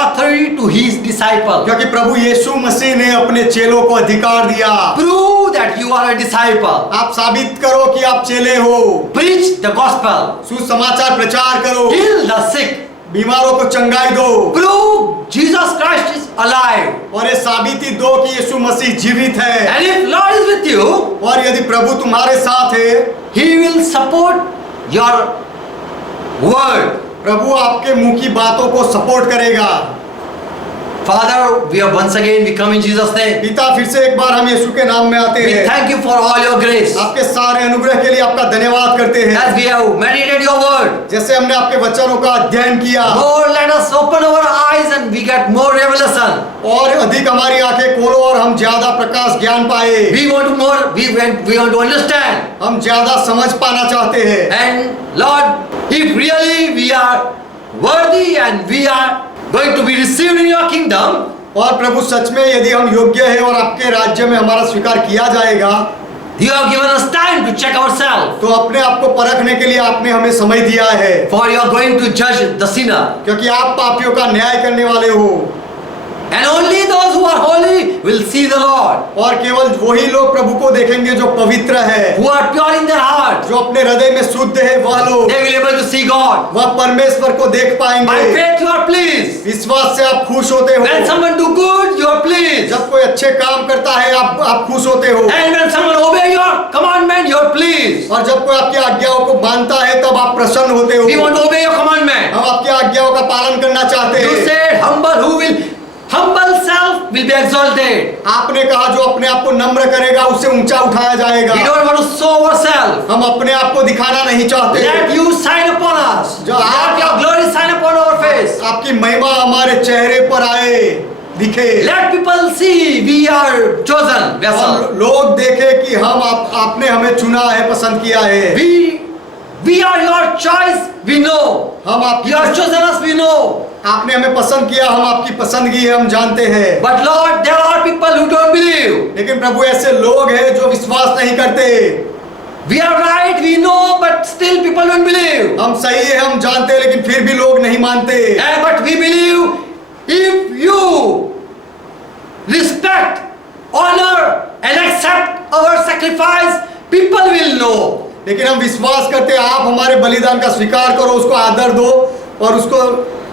authority to His disciple. क्योंकि प्रभु यीशु मसीह ने अपने चेलों को अधिकार दिया। Prove that you are a disciple. आप साबित करो कि आप चेले हो। Preach the gospel. सुसमाचार प्रचार करो। Heal the sick. बीमारों को चंगाई दो। Prove Jesus Christ is alive. और ये साबिती दो कि यीशु मसीह जीवित है। And if Lord is with you, और यदि प्रभु तुम्हारे साथ है He will support your word. प्रभु आपके मुंह की बातों को सपोर्ट करेगा। Father, we are once again, we come in Jesus' name. पिता, फिर से एक बार हम यीशु के नाम में आते We हैं। thank you for all your grace. आपके सारे अनुग्रह के लिए आपका धन्यवाद करते हैं। As we have meditated your word, जैसे हमने आपके वचनों का अध्ययन किया, Lord, let us open our eyes and we get more revelation. और अधिक हमारी आंखें खोलो और हम ज्यादा प्रकाश ज्ञान पाए। We want more, we want to understand. हम ज्यादा समझ पाना चाहते हैं। And Lord, if really we are worthy and we are going to be received in your kingdom, और प्रभु, सच में यदि हम योग्य हैं और आपके राज्य में हमारा स्वीकार किया जाएगा, you have given us time to check ourselves. तो अपने आप को परखने के लिए आपने हमें समय दिया है, For you are going to judge the sinner. क्योंकि आप पापियों का न्याय करने वाले हो। And only those who are holy will see the Lord. और केवल वही लोग प्रभु को देखेंगे जो पवित्र है, Who are pure in their heart. जो अपने हृदय में शुद्ध है, वह लोग They will be able to see God. वह परमेश्वर को देख By पाएंगे। faith you are pleased. विश्वास से आप खुश होते When हो। someone do good, you are pleased. जब कोई अच्छे काम करता है, आप खुश होते हो। And when someone obey your commandment, you are pleased. और जब कोई आपकी आज्ञाओं को मानता है, तब आप प्रसन्न होते हो। We want to obey your commandment. हम आपकी आज्ञाओं का पालन करना चाहते You हैं। said humble self will be exalted. आपने कहा जो अपने आप को नम्र करेगा उसे ऊंचा उठाया जाएगा। We don't want to show ourselves. हम अपने आप को दिखाना नहीं चाहते। Let you shine upon us. जो Let your glory shine upon our face. आपकी महिमा हमारे चेहरे पर आए, दिखे, Let people see we are chosen vessel. और लोग देखे कि आपने हमें चुना है, पसंद किया है। We are your choice. We know. हम आपकी You have chosen us. We know. आपने हमें पसंद किया, हम आपकी पसंदगी है, हम जानते हैं। But Lord, there are people who don't believe. लेकिन प्रभु, ऐसे लोग हैं जो विश्वास नहीं करते। We are right. We know, but still people don't believe. हम सही है, हम जानते हैं, लेकिन फिर भी लोग नहीं मानते। But we believe if you respect, honor, and accept our sacrifice, people will know. लेकिन हम विश्वास करते हैं, आप हमारे बलिदान का स्वीकार करो, उसको आदर दो और उसको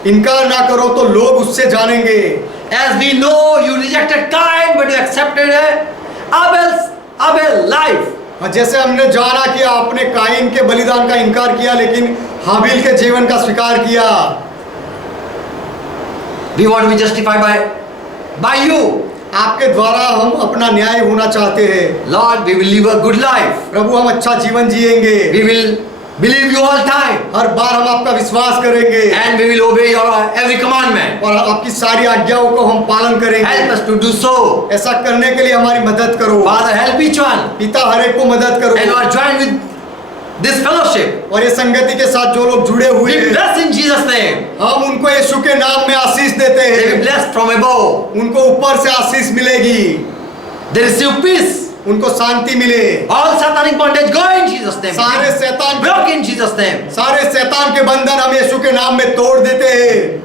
इनकार ना करो, तो लोग उससे जानेंगे। As we know, you rejected Cain, but you accepted Abel's life. जैसे हमने जाना कि आपने काइन के बलिदान का इनकार किया, लेकिन हाबिल के जीवन का स्वीकार किया। We want to be justified by you. आपके द्वारा हम अपना न्याय होना चाहते हैं। Lord, we will live a good life. प्रभु, हम अच्छा जीवन जिएंगे। We will believe you all time. हर बार हम आपका विश्वास करेंगे And we will obey your every commandment. और आपकी सारी आज्ञाओं को हम पालन करेंगे। Help us to do so. ऐसा करने के लिए हमारी मदद करो। Father, help each one. पिता, हर एक को मदद करो। And you are joined with this fellowship. और ये संगति के साथ जो लोग जुड़े हुए We हैं, bless in Jesus' name. हम उनको यीशु के नाम में आशीष देते They will हैं। be blessed from above. उनको ऊपर से आशीष मिलेगी, They receive peace. उनको शांति मिले। All satanic bondage go in Jesus' name. सारे शैतान Broke in Jesus' name. सारे शैतान के बंधन हम यीशु के नाम में तोड़ देते हैं।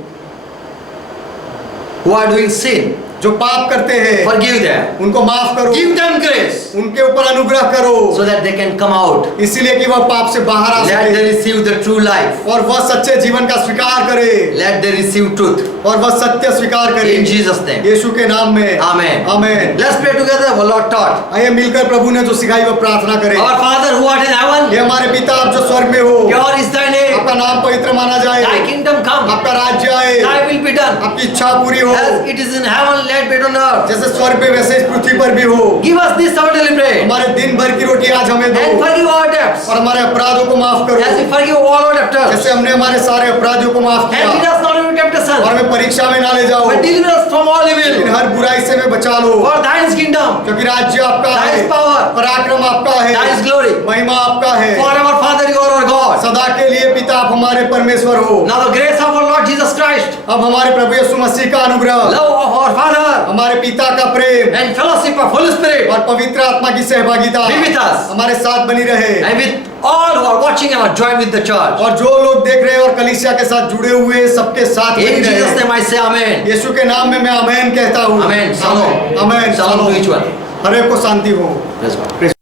Who are doing sin, जो पाप करते हैं, forgive them. उनको माफ करो, Give them grace उनके ऊपर अनुग्रह करो, so that they can come out. इसलिए कि वह पाप से बाहर आ Let सके they receive the true life. और वह सच्चे जीवन का स्वीकार करे Let they receive truth. और वह सत्य स्वीकार करे In Jesus' name. यीशु के नाम में। Amen. Amen. Let's pray together. Our Lord taught. आइए मिलकर प्रभु ने जो सिखाई वह प्रार्थना करें। Our Father who art in heaven, ये हमारे पिता, आप जो स्वर्ग में हो, pure is thy name. आपका नाम पवित्र माना जाए, Thy kingdom come. आपका राज्य आए, Thy will be done. आपकी इच्छा पूरी हो, As it is in heaven, let be on earth. जैसे स्वर्ग पे वैसे इस पृथ्वी पर भी हो। Give us this our daily bread. हमारे दिन भर की रोटी आज हमें And दो forgive our debts. और हमारे अपराधों को माफ करो, As we forgive all our debtors. जैसे हमने हमारे सारे अपराधियों को माफ And lead किया। us not into temptation, और हमें परीक्षा में ना ले जाओ, but deliver us from all लेकिन evil. हर बुराई से हमें बचा लो, For thine is kingdom, क्योंकि राज्य आपका thine है, is power, पराक्रम आपका thine है, is glory. महिमा आपका है। For our Father, you are our God. सदा के लिए पिता, आप हमारे परमेश्वर हो। Now the grace of our Lord Jesus Christ, अब हमारे प्रभु यीशु मसीह का अनुग्रह, love of our Father, हमारे पिता का प्रेम and fellowship of Holy Spirit और पवित्र आत्मा की सहभागिता be with us. हमारे साथ बनी रहे। And with all who are watching and are joined with the church. और जो लोग देख रहे हैं और कलीसिया के साथ जुड़े हुए हैं, सबके साथ बनी In Jesus' रहे। name I say amen. यीशु के नाम में मैं आमेन कहता हूँ। Amen. Shalom. Amen. Shalom to each one. हर एक को शांति हो। Praise God.